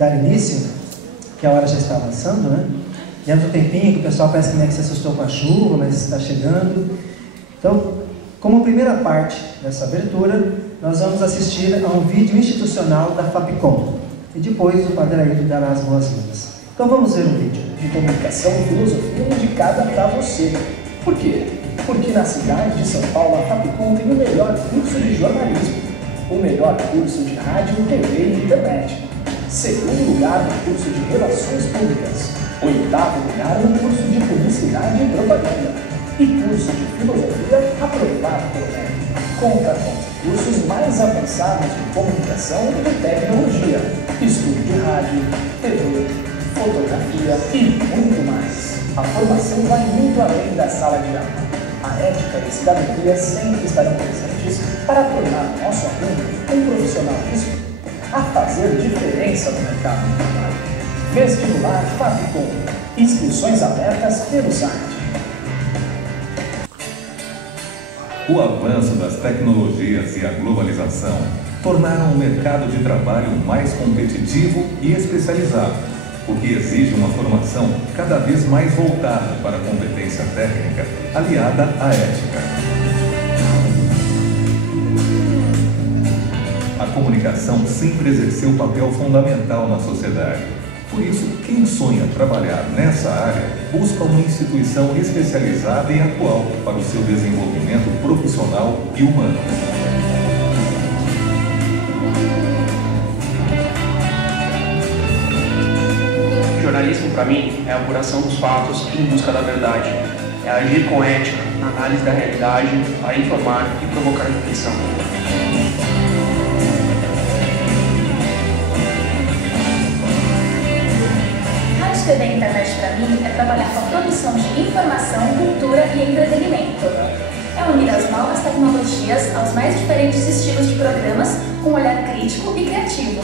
dar início, que a hora já está avançando, né? Dentro do tempinho, que o pessoal parece que nem que se assustou com a chuva, mas está chegando. Então, como primeira parte dessa abertura, nós vamos assistir a um vídeo institucional da Fapcom. E depois o Padre Ailton dará as boas-vindas. Então vamos ver o vídeo. De comunicação e filosofia indicada para você. Por quê? Porque na cidade de São Paulo, a Fapcom tem o melhor curso de jornalismo, o melhor curso de rádio, TV e internet. Segundo lugar no curso de Relações Públicas. Oitavo lugar no curso de Publicidade e Propaganda. E curso de Filosofia aprovado pelo MEC. Conta com os cursos mais avançados de comunicação e de tecnologia. Estudo de rádio, TV, fotografia e muito mais. A formação vai muito além da sala de aula. A ética e a cidadania sempre estarão presentes para tornar o nosso aluno um profissional disposto a fazer diferença no mercado de trabalho. Vestibular Fapcom. Inscrições abertas pelo site. O avanço das tecnologias e a globalização tornaram o mercado de trabalho mais competitivo e especializado, o que exige uma formação cada vez mais voltada para a competência técnica, aliada à ética. A comunicação sempre exerceu um papel fundamental na sociedade. Por isso, quem sonha trabalhar nessa área busca uma instituição especializada e atual para o seu desenvolvimento profissional e humano. Jornalismo, para mim, é a apuração dos fatos em busca da verdade. É agir com ética, na análise da realidade, para informar e provocar reflexão. Rádio, TV e internet, para mim, é trabalhar com a produção de informação, cultura e entretenimento. É unir as novas tecnologias aos mais diferentes estilos de programas com um olhar crítico e criativo.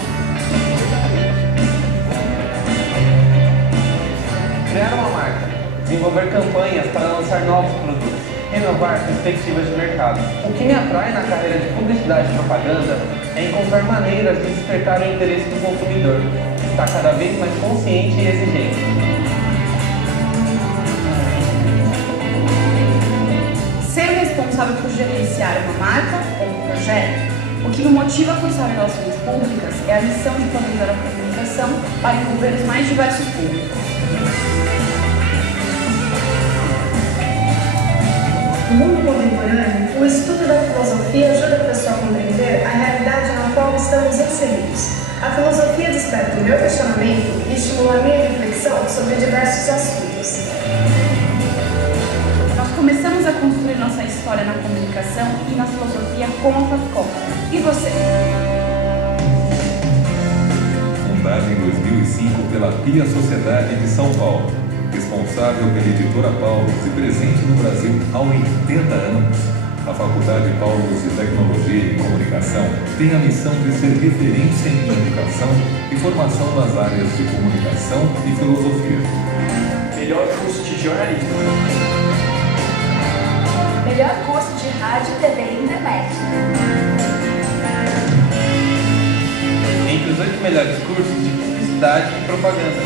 Criar uma marca, desenvolver campanhas para lançar novos produtos, renovar perspectivas de mercado. O que me atrai na carreira de publicidade e propaganda é encontrar maneiras de despertar o interesse do consumidor, que está cada vez mais consciente e exigente. Ser responsável por gerenciar uma marca ou um projeto, o que me motiva a cursar relações públicas é a missão de planejar a comunicação para envolver os mais diversos públicos. No mundo contemporâneo, o estudo da filosofia ajuda a pessoa a compreender a realidade na qual estamos inseridos. A filosofia desperta o meu questionamento e estimula a minha reflexão sobre diversos assuntos. Nós começamos a construir nossa história na comunicação e na filosofia com a Fapcom. E você? Fundada em 2005 pela Pia Sociedade de São Paulo, responsável pela editora Paulus e presente no Brasil há 80 anos, a Faculdade Paulus de Tecnologia e Comunicação tem a missão de ser referência em educação e formação nas áreas de comunicação e filosofia. Melhor curso de jornalismo. Melhor curso de rádio, TV e internet. Entre os 8 melhores cursos de publicidade e propaganda.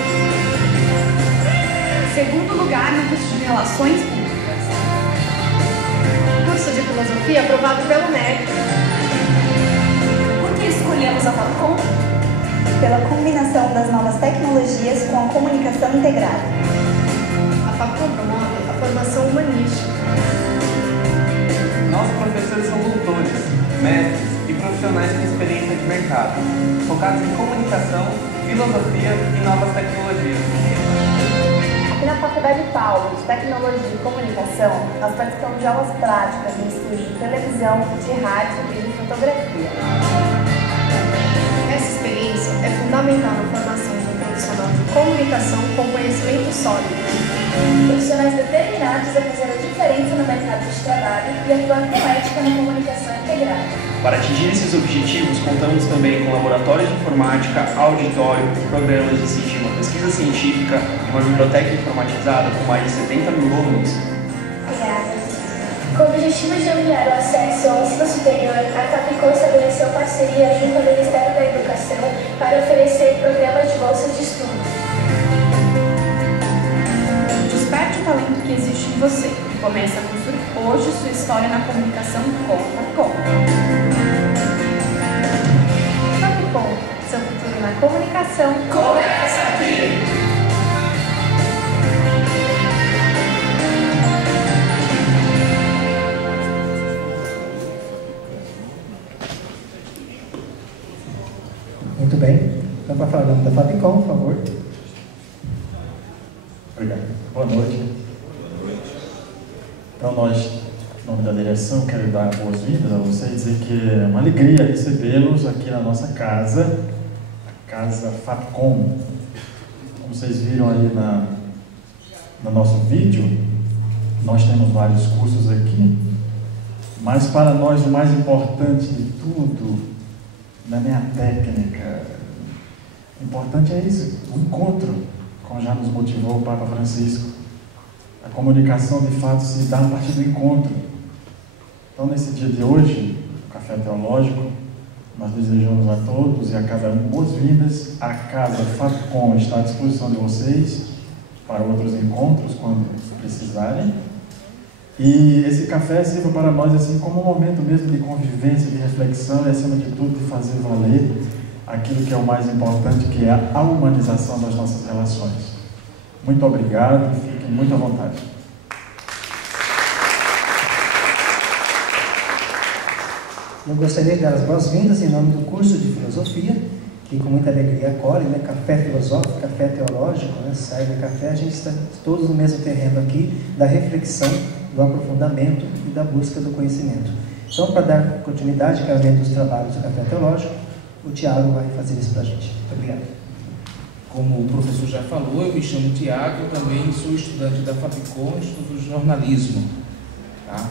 Segundo lugar no curso de Relações Públicas. Curso de filosofia aprovado pelo MEC. Por que escolhemos a Fapcom? Pela combinação das novas tecnologias com a comunicação integrada. A Fapcom promove a formação humanística. Nossos professores são doutores, mestres e profissionais com experiência de mercado, focados em comunicação, filosofia e novas tecnologias. Aqui na Faculdade Paulus de Tecnologia e Comunicação, nós participamos de aulas práticas no estúdio de televisão, de rádio e de fotografia. Essa experiência é fundamental na formação de um profissional de comunicação com conhecimento sólido. Profissionais determinados a fazer a diferença no mercado de trabalho e atuar com ética na comunicação integrada. Para atingir esses objetivos, contamos também com laboratórios de informática, auditório, programas de incentivo à pesquisa científica e uma biblioteca informatizada com mais de 70 mil volumes. Com o objetivo de ampliar o acesso ao ensino superior, a Fapcom estabeleceu parceria junto ao Ministério da Educação para para oferecer programas de bolsas de estudo. Desperte o talento que existe em você e comece a construir hoje sua história na comunicação com a Fapcom. Fapcom, seu futuro na comunicação Começa aqui! Muito bem. Então, para falar o nome da Fapcom, por favor. Obrigado. Boa noite. Então, nós, em nome da direção, quero dar boas-vindas a vocês e dizer que é uma alegria recebê-los aqui na nossa casa, a Casa Fapcom. Como vocês viram aí no nosso vídeo, nós temos vários cursos aqui, mas para nós o mais importante de tudo não é nem a técnica. O importante é isso, o encontro, como já nos motivou o Papa Francisco. A comunicação, de fato, se dá a partir do encontro. Então, nesse dia de hoje, o Café Teológico, nós desejamos a todos e a cada um boas-vindas. A Casa Fapcom está à disposição de vocês para outros encontros, quando precisarem. E esse café sirva para nós assim como um momento mesmo de convivência, de reflexão e, acima de tudo, de fazer valer aquilo que é o mais importante, que é a humanização das nossas relações. Muito obrigado e fiquem muito à vontade. Eu gostaria de dar as boas-vindas em nome do curso de Filosofia, que com muita alegria acolhe, né? Café filosófico, café teológico, né? Cyber Café, a gente está todos no mesmo terreno aqui, da reflexão, do aprofundamento e da busca do conhecimento. Então, para dar continuidade claramente dos trabalhos do Café Teológico, o Tiago vai fazer isso para a gente. Muito obrigado. Como o professor já falou, eu me chamo Tiago, também sou estudante da Fapcom, estudo jornalismo. Tá?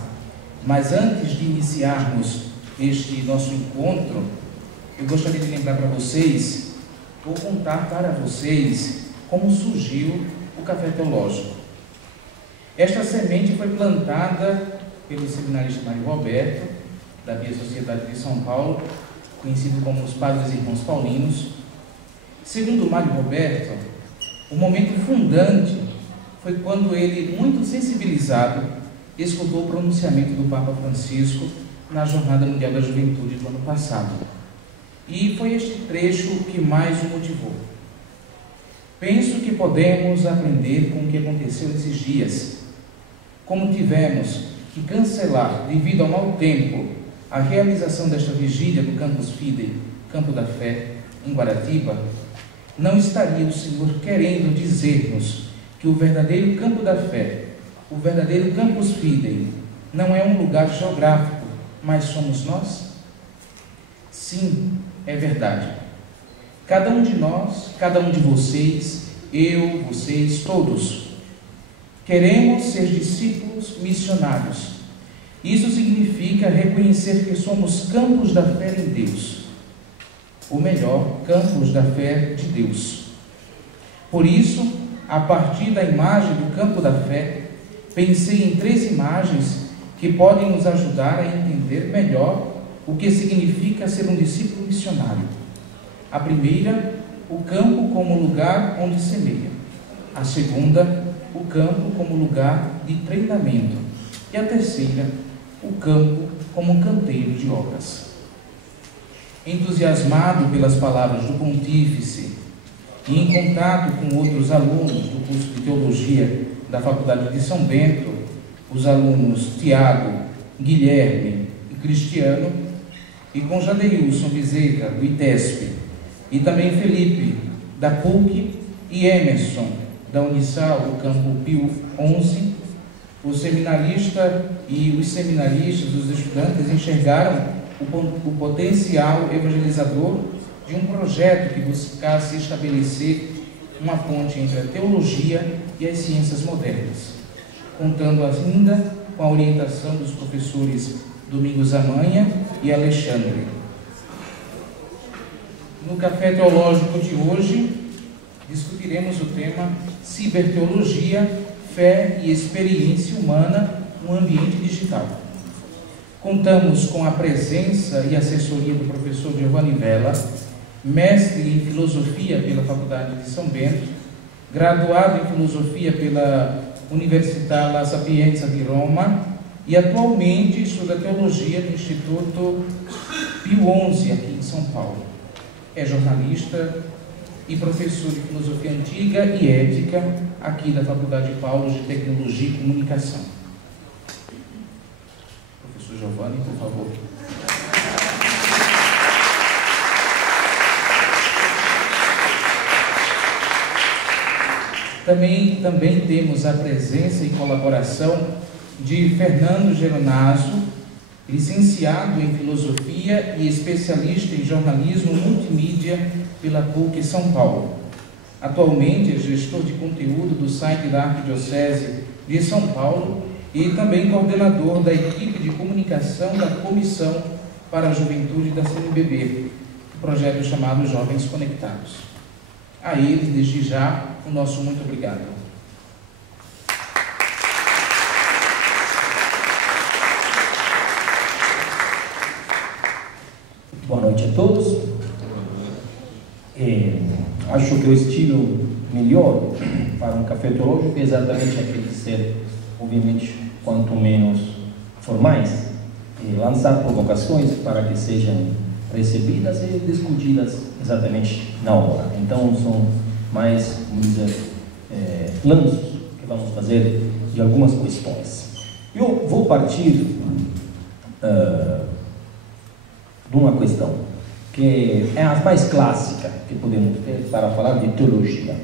Mas antes de iniciarmos este nosso encontro, eu gostaria de lembrar para vocês, vou contar para vocês como surgiu o Café Teológico. Esta semente foi plantada pelo seminarista Mário Roberto, da Bia Sociedade de São Paulo, conhecido como os Padres Irmãos Paulinos. Segundo Mário Roberto, o momento fundante foi quando ele, muito sensibilizado, escutou o pronunciamento do Papa Francisco na Jornada Mundial da Juventude do ano passado. E foi este trecho que mais o motivou. Penso que podemos aprender com o que aconteceu nesses dias. Como tivemos que cancelar, devido ao mau tempo, a realização desta vigília do Campus Fidei, Campo da Fé, em Guaratiba, não estaria o Senhor querendo dizer-nos que o verdadeiro Campo da Fé, o verdadeiro Campus Fidei, não é um lugar geográfico, mas somos nós? Sim, é verdade. Cada um de nós, cada um de vocês, eu, vocês, todos, queremos ser discípulos missionários. Isso significa reconhecer que somos campos da fé em Deus. Ou melhor, campos da fé de Deus. Por isso, a partir da imagem do campo da fé, pensei em 3 imagens que podem nos ajudar a entender melhor o que significa ser um discípulo missionário. A primeira, o campo como lugar onde semeia. A segunda, o campo como lugar de treinamento. E a terceira, o campo como um canteiro de obras. Entusiasmado pelas palavras do Pontífice e em contato com outros alunos do curso de Teologia da Faculdade de São Bento, os alunos Tiago, Guilherme e Cristiano, e com Jadeilson Bezerra, do ITESP, e também Felipe, da PUC, e Emerson, da Unisal, do Campo Pio 11, o seminarista e os seminaristas, os estudantes, enxergaram o potencial evangelizador de um projeto que buscasse estabelecer uma ponte entre a teologia e as ciências modernas, contando ainda com a orientação dos professores Domingos Amanha e Alexandre. No Café Teológico de hoje, discutiremos o tema Ciberteologia, Fé e Experiência Humana no Ambiente Digital. Contamos com a presença e assessoria do professor Giovanni Vella, mestre em filosofia pela Faculdade de São Bento, graduado em filosofia pela Università La Sapienza de Roma e atualmente estuda teologia no Instituto Pio XI, aqui em São Paulo. É jornalista e professor de filosofia antiga e ética aqui da Faculdade Paulo de Tecnologia e Comunicação. Professor Giovanni, por favor. Também temos a presença e colaboração de Fernando Geronaso, licenciado em Filosofia e especialista em Jornalismo Multimídia pela PUC São Paulo. Atualmente é gestor de conteúdo do site da Arquidiocese de São Paulo e também coordenador da equipe de comunicação da Comissão para a Juventude da CNBB, um projeto chamado Jovens Conectados. A ele, desde já, o nosso muito obrigado. Boa noite a todos. Acho que o estilo melhor para um café teológico é exatamente aquele de ser, obviamente, quanto menos formais, e lançar provocações para que sejam recebidas e discutidas exatamente na hora. Então, são mais, vamos dizer, lanços que vamos fazer de algumas questões. Eu vou partir de uma questão que é a mais clássica que podemos ter para falar de teologia.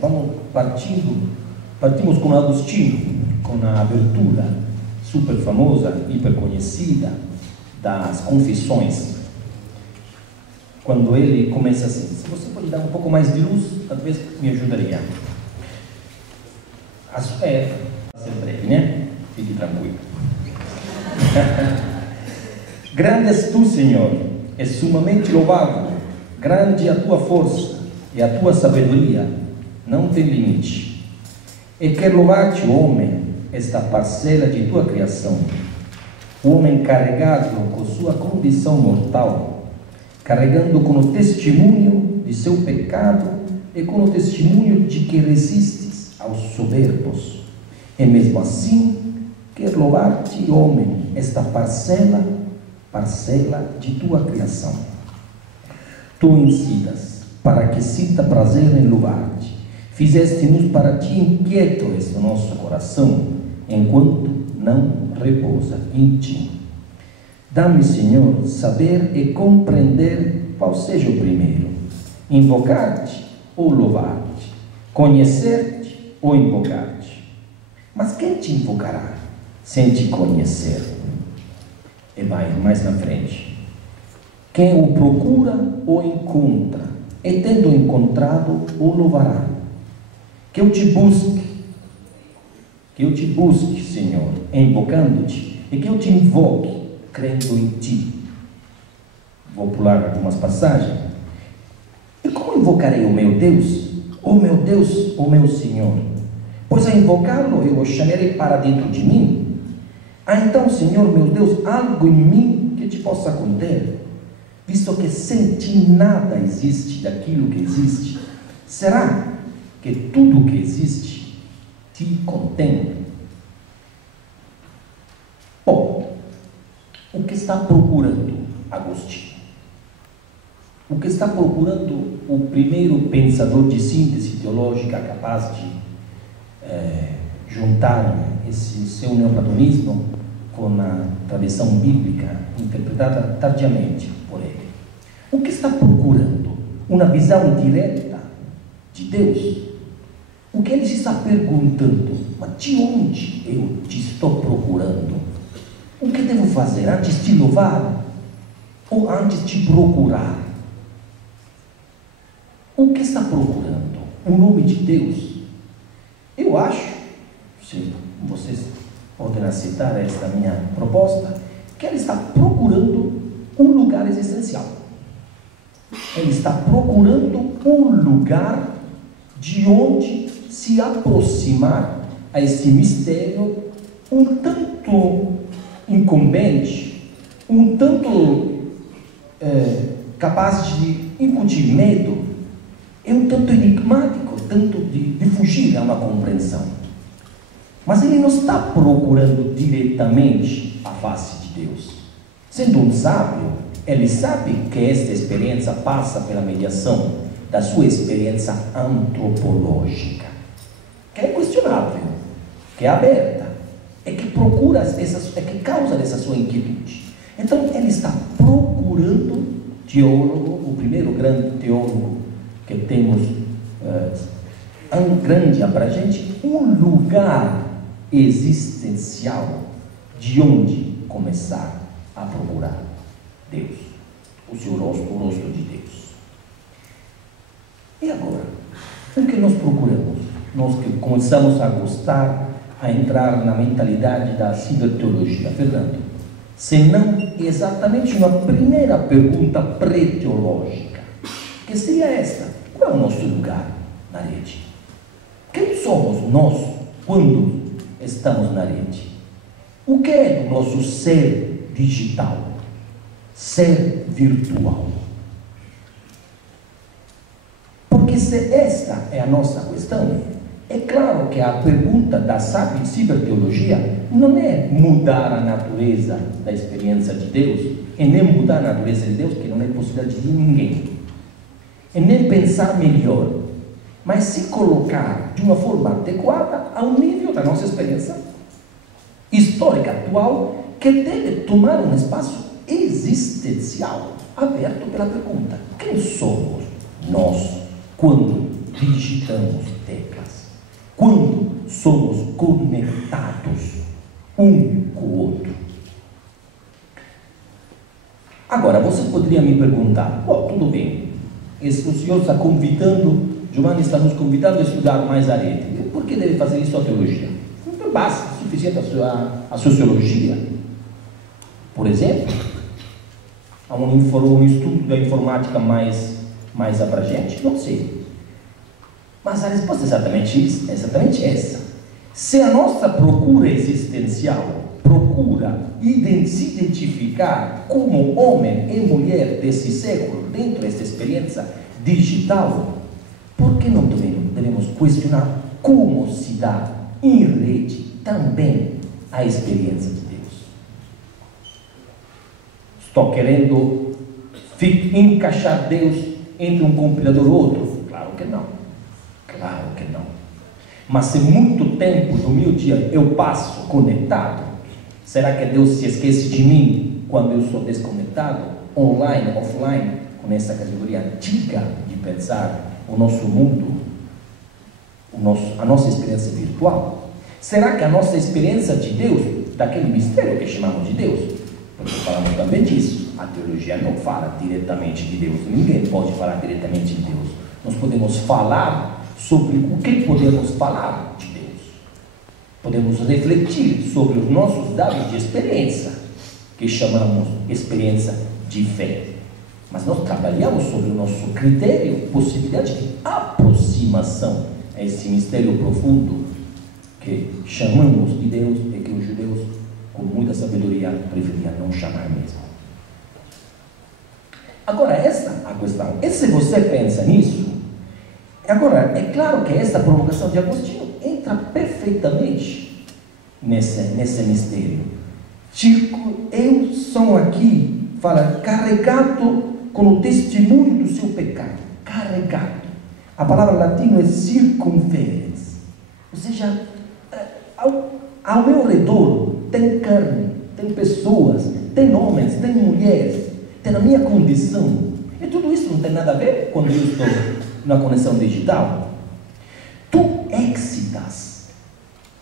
Partimos com Agostinho, com a abertura super famosa, hiper conhecida das Confissões, quando ele começa assim. Se você pode dar um pouco mais de luz, talvez me ajudaria. Vai ser breve, né? Fique tranquilo. Grande és tu, Senhor, é sumamente louvável, grande a tua força e a tua sabedoria não tem limite. E quer louvar-te, o homem, esta parcela de tua criação, o homem carregado com sua condição mortal, carregando com o testemunho de seu pecado e com o testemunho de que resistes aos soberbos. E mesmo assim, quer louvar-te, homem, esta parcela de tua criação. Tu incitas para que sinta prazer em louvar-te. Fizeste-nos para ti inquieto este nosso coração, enquanto não repousa em ti. Dá-me, Senhor, saber e compreender qual seja o primeiro: invocar-te ou louvar-te, conhecer-te ou invocar-te. Mas quem te invocará sem te conhecer? E vai mais na frente. Quem o procura o encontra, e tendo encontrado o louvará. Que eu te busque, Senhor, invocando-te, e que eu te invoque, crendo em ti. Vou pular algumas passagens. E como invocarei o meu Deus? O meu Deus, o meu Senhor? Pois a invocá-lo eu o chamarei para dentro de mim. Há então, Senhor meu Deus, algo em mim que te possa conter, visto que sem ti nada existe daquilo que existe. Será que tudo que existe te contém? Bom, o que está procurando Agostinho? O que está procurando o primeiro pensador de síntese teológica capaz de juntar esse seu neoplatonismo com a tradição bíblica interpretada tardiamente por ele? O que está procurando? Uma visão direta de Deus? O que ele se está perguntando? Mas de onde eu te estou procurando? O que devo fazer? Antes de te louvar? Ou antes de te procurar? O que está procurando? O nome de Deus? Eu acho, se vocês podem aceitar esta minha proposta, que ele está procurando um lugar existencial. Ele está procurando um lugar de onde se aproximar a esse mistério um tanto incumbente, um tanto capaz de incutir medo, é um tanto enigmático, tanto de fugir a uma compreensão. Mas ele não está procurando diretamente a face de Deus. Sendo um sábio, ele sabe que esta experiência passa pela mediação da sua experiência antropológica, que é questionável, que é aberta, é que procura é que causa essa sua inquietude. Então ele está procurando teólogo, o primeiro grande teólogo que temos grande abrangente, um lugar existencial de onde começar a procurar Deus, o seu rosto, o rosto de Deus. E agora, o que nós procuramos? Nós que começamos a gostar, a entrar na mentalidade da ciberteologia, Fernando, se não exatamente uma primeira pergunta pré-teológica, que seria esta: qual é o nosso lugar na rede? Quem somos nós quando estamos na rede? O que é o nosso ser digital, ser virtual? Porque se esta é a nossa questão, é claro que a pergunta da ciberteologia não é mudar a natureza da experiência de Deus, e nem mudar a natureza de Deus, que não é possibilidade de ninguém, e nem pensar melhor, mas se colocar de uma forma adequada ao nível da nossa experiência histórica atual, que deve tomar um espaço existencial, aberto pela pergunta: quem somos nós quando digitamos teclas? Quando somos conectados um com o outro? Agora, você poderia me perguntar: tudo bem, o senhor está convidando, Giovanni está nos convidando a estudar mais a rede. Por que deve fazer isso a teologia? Não basta, suficiente a sociologia. Por exemplo, há um estudo da informática mais abrangente? Não sei. Mas a resposta é exatamente essa. Se a nossa procura existencial procura se identificar como homem e mulher desse século dentro dessa experiência digital, por que não devemos questionar como se dá em rede também a experiência de Deus? Estou querendo encaixar Deus entre um compilador e outro? Claro que não. Claro que não. Mas se muito tempo do meu dia eu passo conectado, será que Deus se esquece de mim quando eu sou desconectado? Online, offline, com essa categoria antiga de pensar o nosso mundo, a nossa experiência virtual? Será que a nossa experiência de Deus, daquele mistério que chamamos de Deus, porque falamos também disso, a teologia não fala diretamente de Deus, ninguém pode falar diretamente de Deus. Nós podemos falar sobre o que podemos falar de Deus. Podemos refletir sobre os nossos dados de experiência, que chamamos experiência de fé. Mas nós trabalhamos sobre o nosso critério, possibilidade de aproximação a esse mistério profundo que chamamos de Deus e que os judeus, com muita sabedoria, preferiam não chamar mesmo. Agora, essa é a questão. E se você pensa nisso, agora, é claro que essa provocação de Agostinho entra perfeitamente nesse mistério. Eu sou aqui, fala, carregado com o testemunho do seu pecado. Carregado. A palavra latina é circunferens. Ou seja, ao meu redor tem carne, tem pessoas, tem homens, tem mulheres, tem a minha condição. E tudo isso não tem nada a ver quando eu estou na conexão digital. Tu excitas.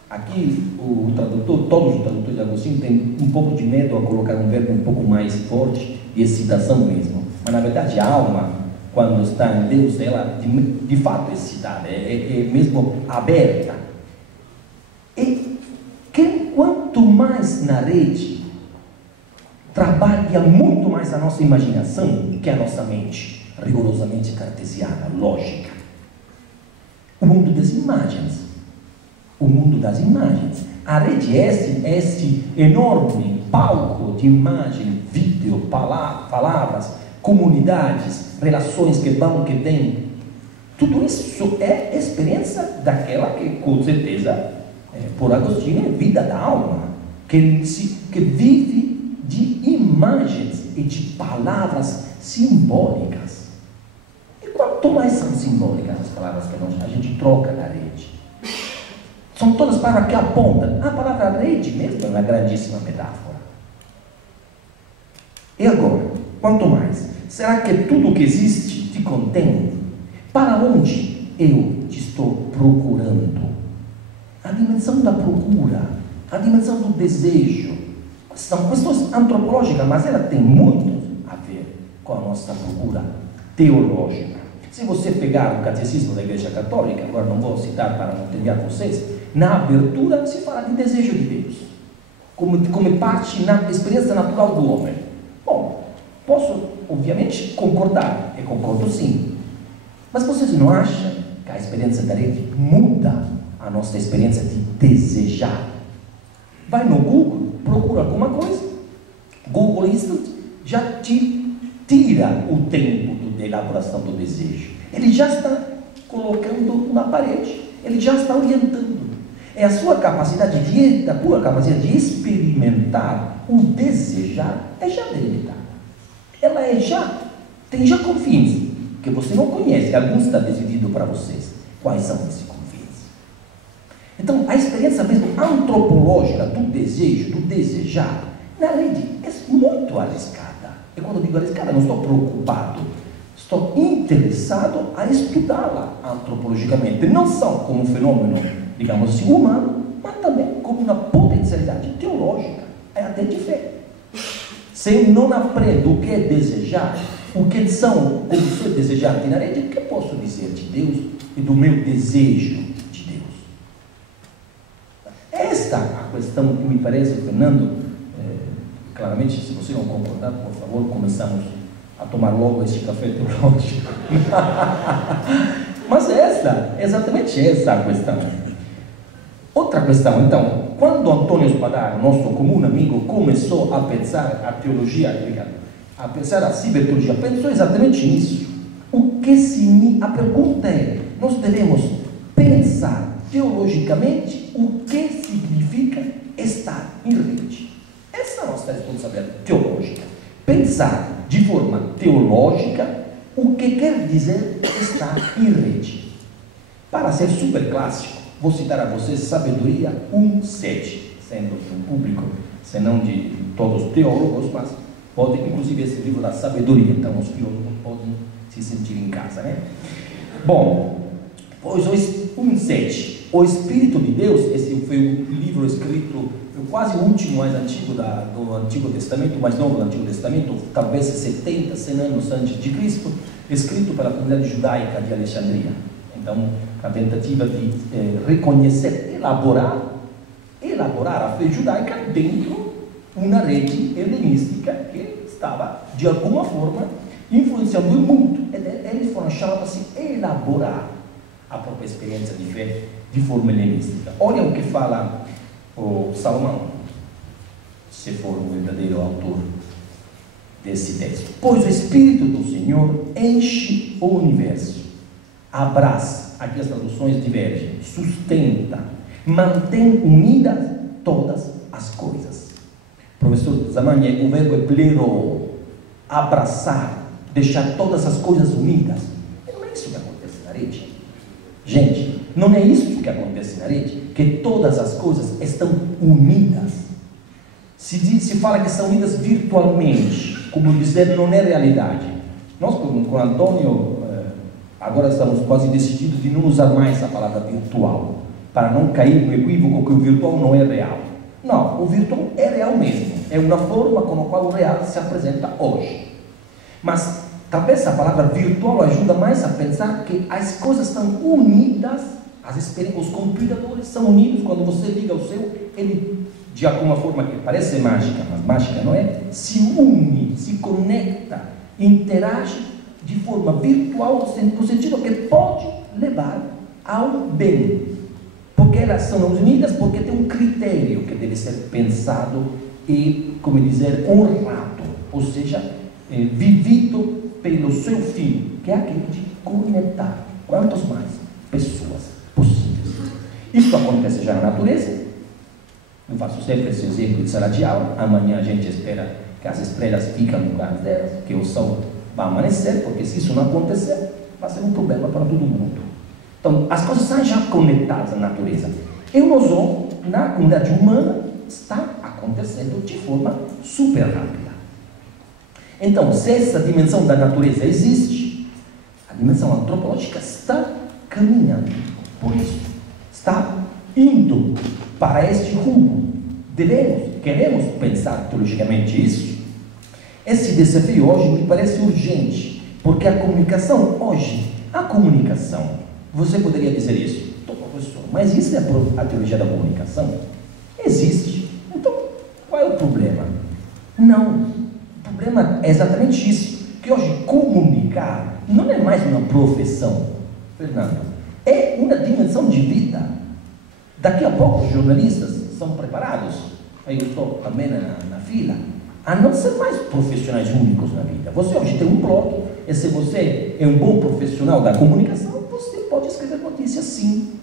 Aqui o tradutor, todos os tradutores de Agostinho têm um pouco de medo a colocar um verbo um pouco mais forte, de excitação mesmo. Mas na verdade a alma, quando está em Deus, ela de fato é excitada, é mesmo aberta. E quanto mais na rede, trabalha muito mais a nossa imaginação que a nossa mente, rigorosamente cartesiana, lógica. O mundo das imagens. O mundo das imagens. A rede é esse enorme palco de imagem, vídeo, palavras, comunidades, relações que vão, que vêm. Tudo isso é experiência daquela que, com certeza, por Agostinho, é vida da alma, que vive de imagens e de palavras simbólicas. E quanto mais são simbólicas as palavras que a gente troca na rede? São todas palavras que apontam. A palavra rede mesmo é uma grandíssima metáfora. E agora, quanto mais? Será que tudo que existe te contém? Para onde eu te estou procurando? A dimensão da procura, a dimensão do desejo, são questões antropológicas, mas ela tem muito a ver com a nossa procura teológica. Se você pegar o catecismo da Igreja Católica, agora não vou citar para não entediar vocês, na abertura se fala de desejo de Deus, como parte na experiência natural do homem. Bom, posso obviamente concordar, e concordo sim, mas vocês não acham que a experiência da rede muda a nossa experiência de desejar? Vai no Google, procura alguma coisa, Google Instant já te tira o tempo de elaboração do desejo. Ele já está colocando na parede, ele já está orientando. É a sua capacidade a tua capacidade de experimentar o desejar é já delimitada. Ela tem já confins que você não conhece, alguns está decidido para vocês. Quais são esses confins? Então, a experiência mesmo antropológica do desejo, do desejar, na rede é muito arriscada. E quando eu digo arriscada, não estou preocupado, estou interessado a estudá-la antropologicamente, não só como um fenômeno, digamos assim, humano, mas também como uma potencialidade teológica, é até de fé. Se eu não aprendo o que é desejar, o que são como ser desejante na rede, o que posso dizer de Deus e do meu desejo de Deus? Esta a questão que me parece, Fernando, claramente, se você não concordar, por favor, começamos a tomar logo este café teológico. Mas exatamente essa a questão. Outra questão, então, quando Antônio Spadaro, nosso comum amigo, começou a pensar a teologia, a pensar a ciberteologia, pensou exatamente nisso. A pergunta é, nós devemos pensar teologicamente o que significa estar em rede. Essa é a nossa responsabilidade teológica. Pensar de forma teológica o que quer dizer estar em rede. Para ser super clássico, vou citar a vocês Sabedoria 1:7, sendo de um público, se não de todos os teólogos, mas pode, inclusive, esse livro da sabedoria, então os teólogos podem se sentir em casa, né? Bom, pois 1:7, o Espírito de Deus, esse foi um livro escrito, quase o último mais antigo do Antigo Testamento, mais novo do Antigo Testamento, talvez 70, 100 anos antes de Cristo, escrito pela comunidade judaica de Alexandria. Então, a tentativa de reconhecer, elaborar a fé judaica dentro de uma rede helenística que estava, de alguma forma, influenciando o mundo. Eles foram chamados a elaborar a própria experiência de fé de forma helenística. Olha o que fala o Salomão, se for o verdadeiro autor desse texto. Pois o Espírito do Senhor enche o universo, abraça, aqui as traduções divergem, sustenta, mantém unidas todas as coisas. Professor Zamagné, o verbo é plero, abraçar, deixar todas as coisas unidas. Não é isso que acontece na rede. Gente, não é isso que acontece na rede, que todas as coisas estão unidas. Se fala que estão unidas virtualmente, como dizer, não é realidade. Nós, com o Antônio, agora estamos quase decididos de não usar mais a palavra virtual, para não cair no equívoco que o virtual não é real. Não, o virtual é real mesmo, é uma forma com a qual o real se apresenta hoje. Mas talvez a palavra virtual ajuda mais a pensar que as coisas estão unidas, os computadores são unidos. Quando você liga o seu, ele, de alguma forma que parece mágica, mas mágica não é, se une, se conecta, interage de forma virtual, no sentido que pode levar ao bem. Porque elas são unidas, porque tem um critério que deve ser pensado e, como dizer, honrado. Ou seja, vivido pelo seu fim, que é aquele de conectar quantas mais pessoas possíveis. Isso acontece já na natureza. Eu faço sempre esse exemplo de sala de aula. Amanhã a gente espera que as estrelas fiquem no lugar delas, que o sol vai amanhecer, porque se isso não acontecer, vai ser um problema para todo mundo. Então, as coisas são já conectadas na natureza. E o ozônio, na comunidade humana, está acontecendo de forma super rápida. Então, se essa dimensão da natureza existe, a dimensão antropológica está caminhando por isso. Está indo para este rumo. Queremos pensar teologicamente isso. Esse desafio hoje me parece urgente, porque a comunicação hoje, você poderia dizer isso, professor, mas isso é a teologia da comunicação? Existe. Então, qual é o problema? Não, o problema é exatamente isso, que hoje comunicar não é mais uma profissão, Fernando, é uma dimensão de vida. Daqui a pouco os jornalistas são preparados, aí eu estou também na fila, a não ser mais profissionais únicos na vida. Você hoje tem um blog, e se você é um bom profissional da comunicação, você pode escrever notícias sim.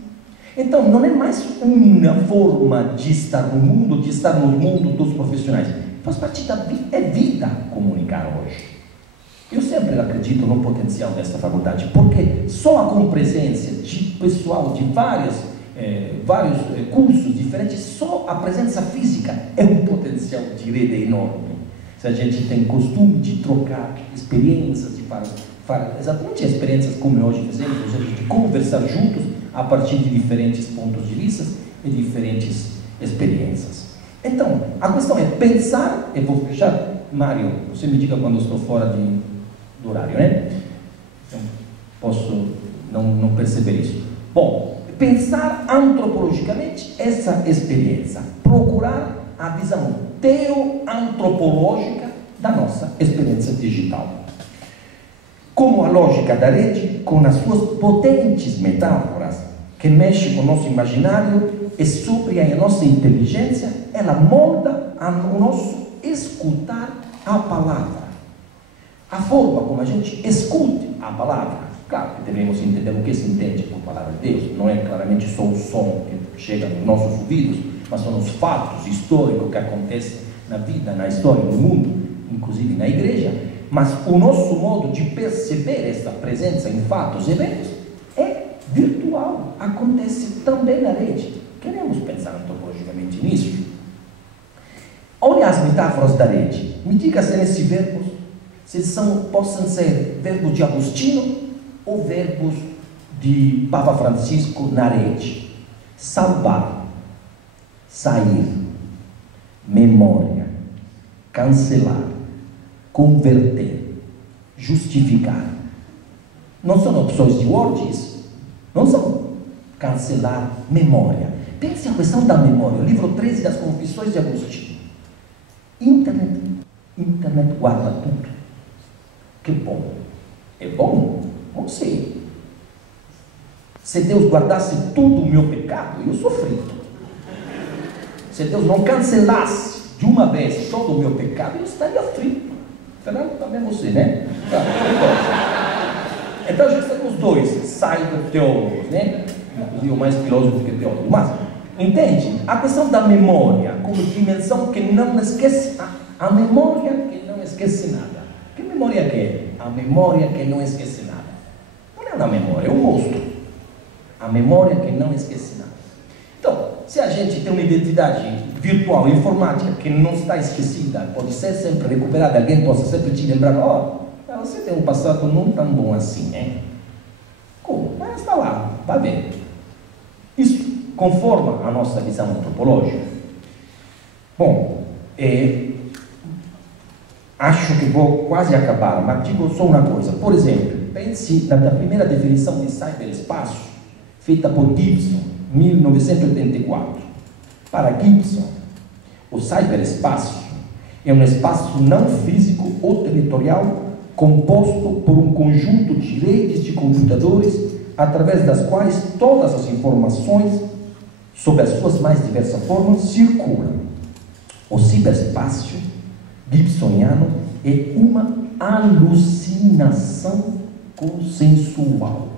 Então, não é mais uma forma de estar no mundo, dos profissionais. Faz parte da vida, é vida comunicar hoje. Eu sempre acredito no potencial desta faculdade, porque só com presença de pessoal de vários cursos diferentes, só a presença física é um potencial de rede enorme. Se a gente tem costume de trocar experiências, de exatamente experiências como hoje fizemos, ou seja, de conversar juntos a partir de diferentes pontos de vista e diferentes experiências. Então, a questão é pensar, eu vou fechar, Mário, você me diga quando eu estou fora do horário, né? Então, posso não perceber isso. Bom, pensar antropologicamente essa experiência, procurar a visão teoantropológica da nossa experiência digital. Como a lógica da rede, com as suas potentes metáforas, que mexe com o nosso imaginário e sobre a nossa inteligência, ela molda o nosso escutar a palavra. A forma como a gente escuta a palavra. Claro que devemos entender o que se entende por palavra de Deus. Não é claramente só o som que chega nos nossos ouvidos, mas são os fatos históricos que acontecem na vida, na história, no mundo, inclusive na igreja. Mas o nosso modo de perceber esta presença em fatos e eventos é virtual, acontece também na rede. Queremos pensar antropologicamente nisso? Olha as metáforas da rede. Me diga se esses verbos possam ser verbos de Agostinho ou verbos de Papa Francisco na rede. Salvar, sair, memória, cancelar, converter, justificar. Não são opções de Word isso? Não são. Cancelar, memória. Pense a questão da memória. O livro 13 das Confissões de Agostinho. Internet guarda tudo. Que bom. É bom? Não sei. Se Deus guardasse tudo o meu pecado, eu sofri. Se Deus não cancelasse de uma vez todo o meu pecado, eu estaria frito. Fernando, também você, né? Então a gente tem os dois, cyber-teólogos, né? Inclusive o mais filósofo que teólogo. Mas, entende? A questão da memória como dimensão que não esquece, a memória que não esquece nada. Que memória que é? A memória que não esquece nada. Não é uma memória, é um monstro. A memória que não esquece nada. Então, se a gente tem uma identidade virtual, informática, que não está esquecida, pode ser sempre recuperada, alguém possa sempre te lembrar, você tem um passado não tão bom assim, né? Como? Mas está lá, vai ver. Isso conforma a nossa visão antropológica. Bom, acho que vou quase acabar, mas digo só uma coisa. Por exemplo, pense na primeira definição de cyberespaço, feita por Gibson, 1984. Para Gibson, o cyberespaço é um espaço não físico ou territorial composto por um conjunto de redes de computadores através das quais todas as informações, sob as suas mais diversas formas, circulam. O ciberespaço gibsoniano é uma alucinação consensual.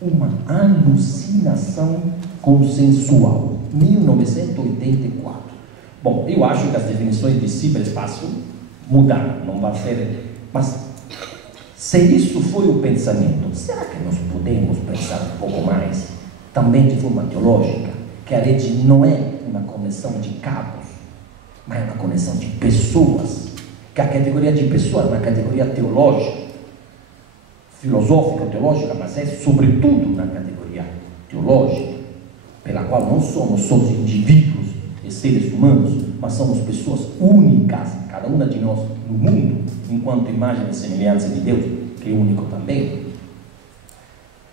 Uma alucinação consensual. 1984. Bom, eu acho que as definições de ciberespaço mudaram, não vai ser. Mas, se isso foi o pensamento, será que nós podemos pensar um pouco mais, também de forma teológica, que a rede não é uma conexão de cabos, mas é uma conexão de pessoas, que a categoria de pessoa é uma categoria teológica, filosófica, teológica, mas é sobretudo uma categoria teológica, pela qual não somos só indivíduos e seres humanos, mas somos pessoas únicas, cada uma de nós no mundo, enquanto imagem e semelhança de Deus, que é único também.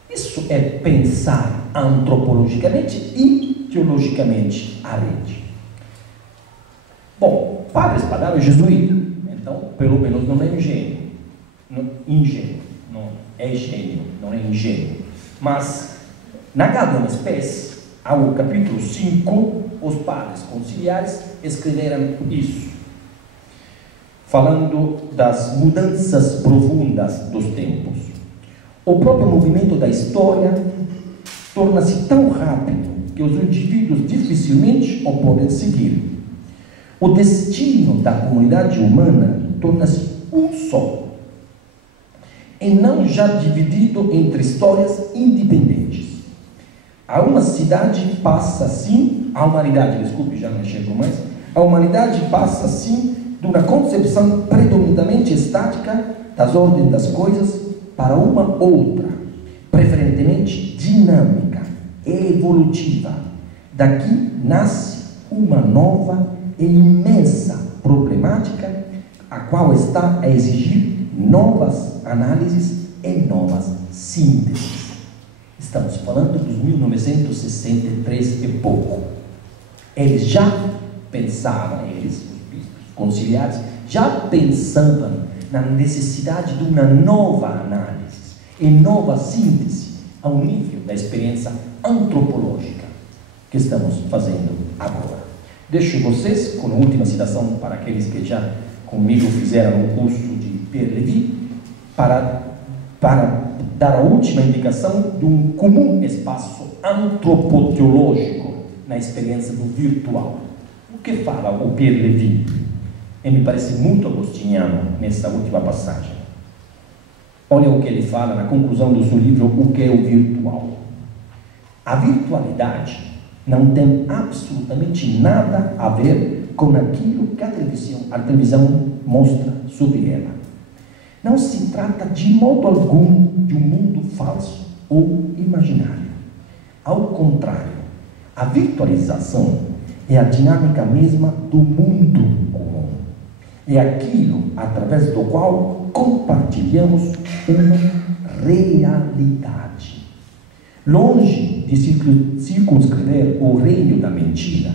Isso é pensar antropologicamente e teologicamente a rede. Bom, Padre Spadaro é jesuíta, então pelo menos não é ingênuo. Não é gênio, não é ingênuo. Mas na Gaudium et Spes, ao capítulo 5, os padres conciliares escreveram isso, falando das mudanças profundas dos tempos. O próprio movimento da história torna-se tão rápido que os indivíduos dificilmente o podem seguir. O destino da comunidade humana torna-se um só, e não já dividido entre histórias independentes. A humanidade passa assim, a humanidade passa assim de uma concepção predominantemente estática das ordens das coisas para uma outra, preferentemente dinâmica e evolutiva. Daqui nasce uma nova e imensa problemática, a qual está a exigir novas análises e novas sínteses. Estamos falando dos 1963 e pouco. Eles já pensavam, os bispos conciliares, já pensavam na necessidade de uma nova análise e nova síntese ao nível da experiência antropológica que estamos fazendo agora. Deixo vocês com a última citação para aqueles que já comigo fizeram o curso de Pierre Lévy, para dar a última indicação de um comum espaço antropoteológico na experiência do virtual. O que fala o Pierre Lévy? E me parece muito agostiniano nessa última passagem. Olha o que ele fala na conclusão do seu livro, O que é o virtual. A virtualidade não tem absolutamente nada a ver com aquilo que a televisão mostra sobre ela. Não se trata de modo algum de um mundo falso ou imaginário. Ao contrário, a virtualização é a dinâmica mesma do mundo comum. É aquilo através do qual compartilhamos uma realidade. Longe de circunscrever o reino da mentira,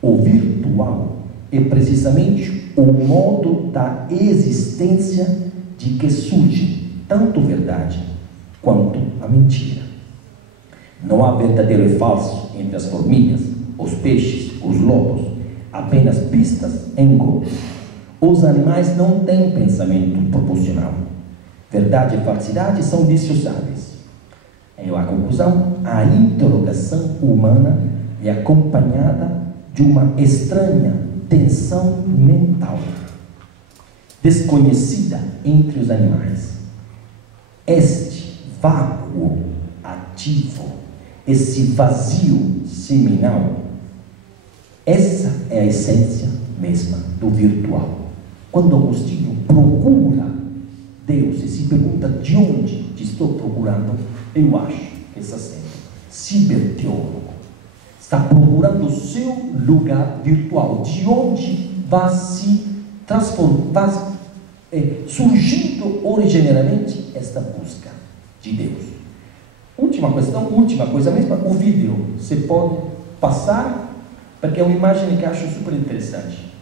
o virtual é precisamente o modo da existência de que surge tanto verdade quanto a mentira. Não há verdadeiro e falso entre as formigas, os peixes, os lobos, apenas pistas e engodos. Os animais não têm pensamento proporcional. Verdade e falsidade são dissociáveis. Em a conclusão, a interrogação humana é acompanhada de uma estranha tensão mental, desconhecida entre os animais. Este vácuo ativo, esse vazio seminal, essa é a essência mesma do virtual. Quando Agostinho procura Deus e se pergunta de onde te estou procurando, eu acho que está sendo ciberteólogo. Está procurando o seu lugar virtual, de onde vai se transformar, surgindo originariamente esta busca de Deus. Última coisa mesmo, o vídeo. Você pode passar, porque é uma imagem que eu acho super interessante.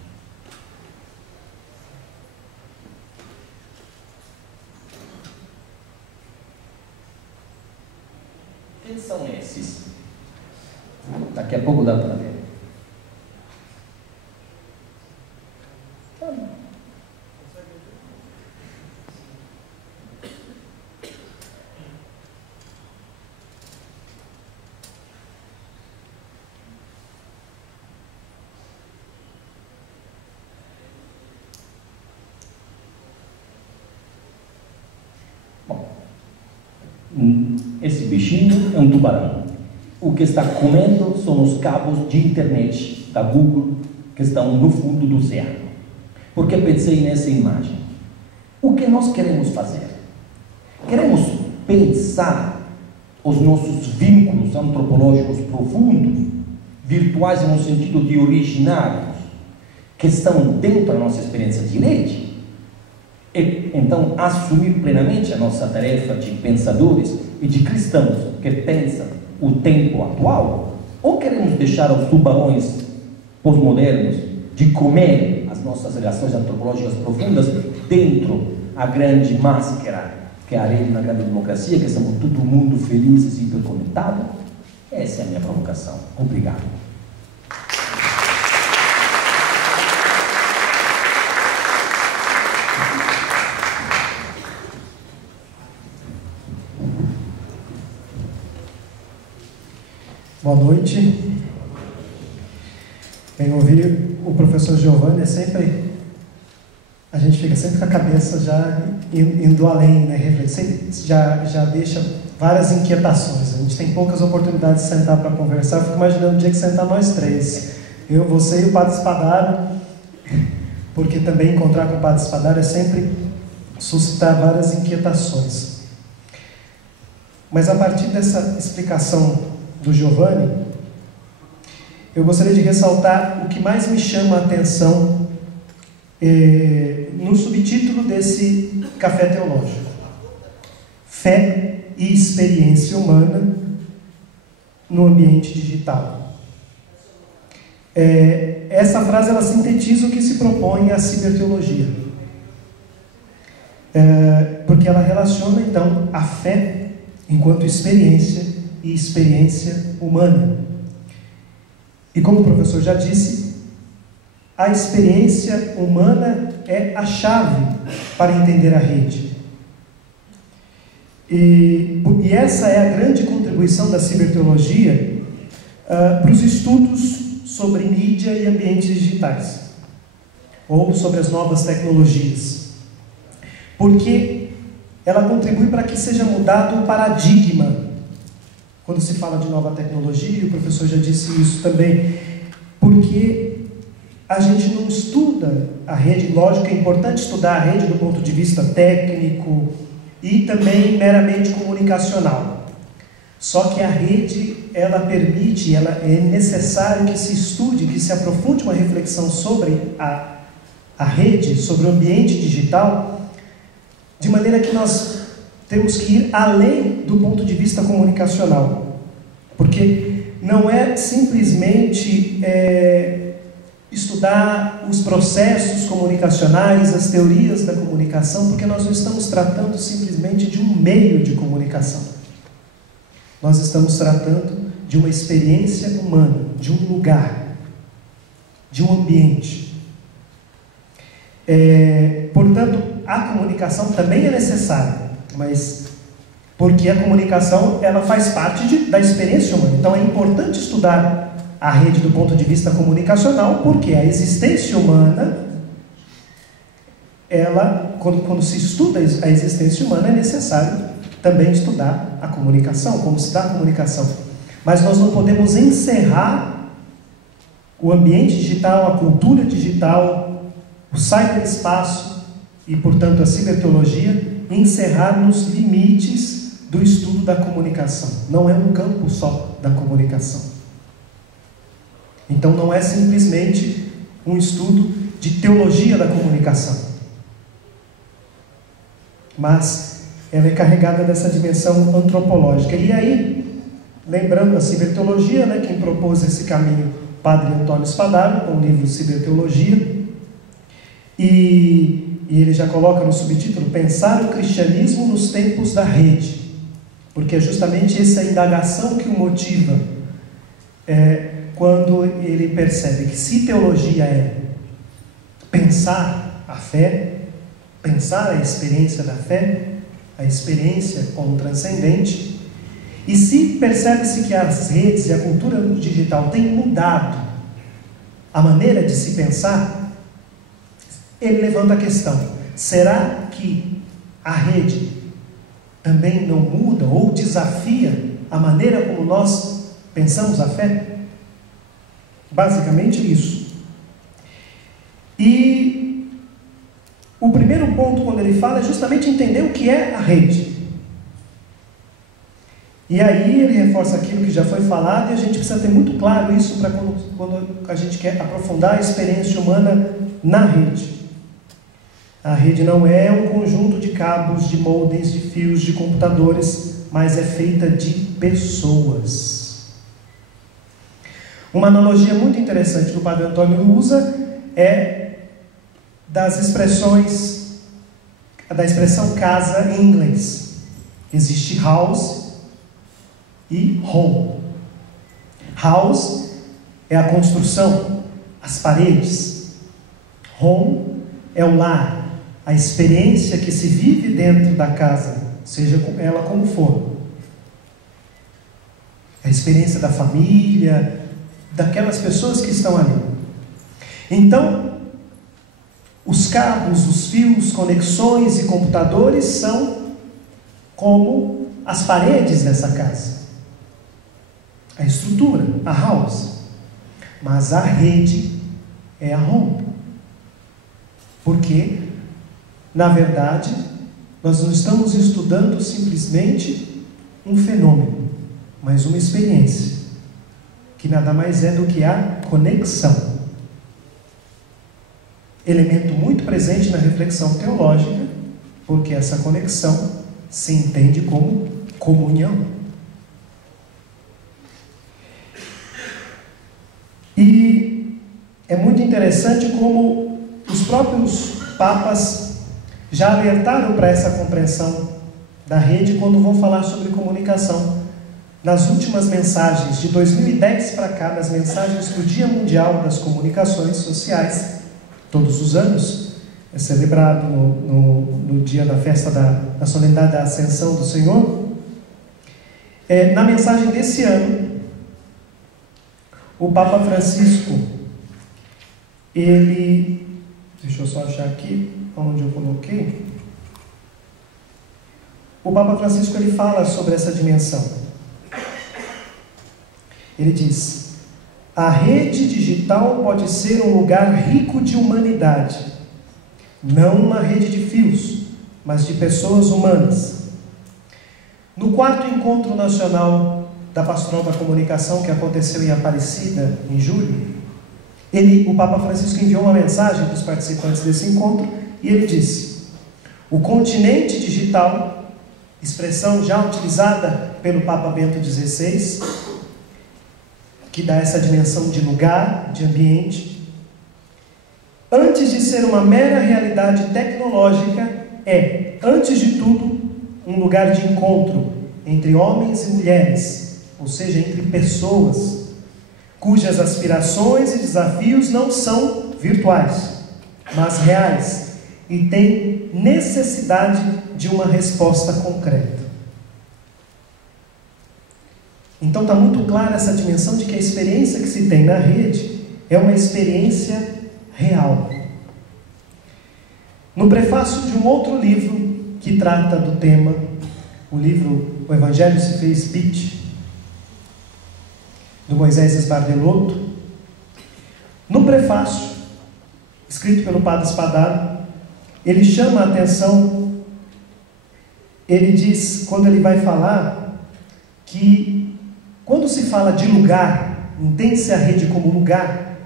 Quem são esses? Daqui a pouco dá para ver. Bom, esse bichinho é um tubarão. O que está comendo são os cabos de internet da Google que estão no fundo do oceano. Por que pensei nessa imagem? O que nós queremos fazer? Queremos pensar os nossos vínculos antropológicos profundos, virtuais no sentido de originários, que estão dentro da nossa experiência de rede, e então assumir plenamente a nossa tarefa de pensadores e de cristãos que pensam o tempo atual, ou queremos deixar os tubarões pós-modernos de comer as nossas relações antropológicas profundas dentro a grande máscara que é a rede na grande democracia, que estamos todo mundo felizes e hiperconectados? Essa é a minha provocação. Obrigado. Boa noite. Bem, ouvir o professor Giovanni é sempre... A gente fica sempre com a cabeça já indo além, né? Sempre já deixa várias inquietações. A gente tem poucas oportunidades de sentar para conversar. Eu fico imaginando o dia que sentar nós três. Eu, você e o Padre Spadaro, porque também encontrar com o Padre Spadaro é sempre suscitar várias inquietações. Mas a partir dessa explicação do Giovanni, eu gostaria de ressaltar o que mais me chama a atenção no subtítulo desse café teológico: fé e experiência humana no ambiente digital. Essa frase ela sintetiza o que se propõe a ciberteologia, porque ela relaciona então a fé enquanto experiência e experiência humana. E como o professor já disse, a experiência humana é a chave para entender a rede. E essa é a grande contribuição da ciberteologia para os estudos sobre mídia e ambientes digitais, ou sobre as novas tecnologias, porque ela contribui para que seja mudado o paradigma quando se fala de nova tecnologia, e o professor já disse isso também, porque a gente não estuda a rede. Lógico que é importante estudar a rede do ponto de vista técnico e também meramente comunicacional. Só que a rede, ela permite, é necessário que se estude, que se aprofunde uma reflexão sobre a rede, sobre o ambiente digital, de maneira que nós temos que ir além do ponto de vista comunicacional. Porque não é simplesmente estudar os processos comunicacionais, as teorias da comunicação, porque nós não estamos tratando simplesmente de um meio de comunicação. Nós estamos tratando de uma experiência humana, de um lugar, de um ambiente. Portanto, a comunicação também é necessária, mas porque a comunicação ela faz parte da experiência humana. Então é importante estudar a rede do ponto de vista comunicacional, porque a existência humana, quando se estuda a existência humana, é necessário também estudar a comunicação, como se dá a comunicação. Mas nós não podemos encerrar o ambiente digital, a cultura digital, o cyberespaço e, portanto, a ciberteologia, encerrar nos limites do estudo da comunicação. Não é um campo só da comunicação. Então não é simplesmente um estudo de teologia da comunicação, mas ela é carregada dessa dimensão antropológica. E aí, lembrando a ciberteologia, né, quem propôs esse caminho, Padre Antônio Spadaro, com o livro Ciberteologia, e ele já coloca no subtítulo: Pensar o cristianismo nos tempos da rede, porque é justamente essa indagação que o motiva quando ele percebe que se teologia é pensar a fé, pensar a experiência da fé, a experiência como transcendente, e se percebe-se que as redes e a cultura digital têm mudado a maneira de se pensar, ele levanta a questão: será que a rede também não muda ou desafia a maneira como nós pensamos a fé? Basicamente isso. E o primeiro ponto, quando ele fala, é justamente entender o que é a rede. E aí ele reforça aquilo que já foi falado, e a gente precisa ter muito claro isso para quando a gente quer aprofundar a experiência humana na rede. A rede não é um conjunto de cabos, de modems, de fios, de computadores, mas é feita de pessoas. Uma analogia muito interessante que o Padre Antônio usa é da expressão casa em inglês. Existe house e home. House é a construção, as paredes. Home é o lar, a experiência que se vive dentro da casa, seja ela como for. A experiência da família, daquelas pessoas que estão ali. Então, os cabos, os fios, conexões e computadores são como as paredes dessa casa. A estrutura, a house. Mas a rede é a home. Porque, na verdade, nós não estamos estudando simplesmente um fenômeno, mas uma experiência, que nada mais é do que a conexão. Elemento muito presente na reflexão teológica, porque essa conexão se entende como comunhão. E é muito interessante como os próprios papas já alertaram para essa compreensão da rede quando vão falar sobre comunicação. Nas últimas mensagens de 2010 para cá, nas mensagens do Dia Mundial das Comunicações Sociais, todos os anos, é celebrado no dia da festa da solenidade da Ascensão do Senhor. Na mensagem desse ano, o Papa Francisco, deixa eu só achar aqui onde eu coloquei. O Papa Francisco ele fala sobre essa dimensão. Ele diz: a rede digital pode ser um lugar rico de humanidade, não uma rede de fios, mas de pessoas humanas. No 4º Encontro Nacional da Pastoral da Comunicação, que aconteceu em Aparecida, em julho, o Papa Francisco enviou uma mensagem para os participantes desse encontro, e ele disse: o continente digital, expressão já utilizada pelo Papa Bento XVI, que dá essa dimensão de lugar, de ambiente, antes de ser uma mera realidade tecnológica, é, antes de tudo, um lugar de encontro entre homens e mulheres, ou seja, entre pessoas, cujas aspirações e desafios não são virtuais, mas reais, e têm necessidade de uma resposta concreta. Então está muito clara essa dimensão de que a experiência que se tem na rede é uma experiência real. No prefácio de um outro livro que trata do tema, o livro O Evangelho se fez Beat, do Moisés Esbardelotto, no prefácio, escrito pelo Padre Spadaro, ele chama a atenção, ele diz, quando ele vai falar, que quando se fala de lugar, entende-se a rede como lugar,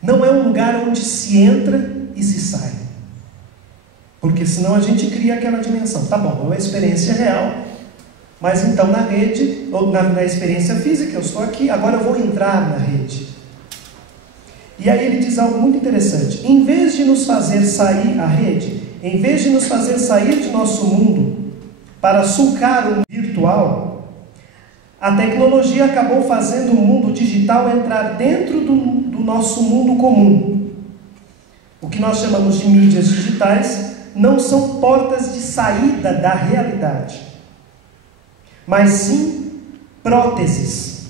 não é um lugar onde se entra e se sai. Porque senão a gente cria aquela dimensão. Tá bom, é uma experiência real, mas então na rede, ou na experiência física, eu estou aqui, agora eu vou entrar na rede. E aí ele diz algo muito interessante. Em vez de nos fazer sair a rede, em vez de nos fazer sair de nosso mundo para sulcar o virtual, a tecnologia acabou fazendo o mundo digital entrar dentro do nosso mundo comum. O que nós chamamos de mídias digitais não são portas de saída da realidade, mas sim próteses,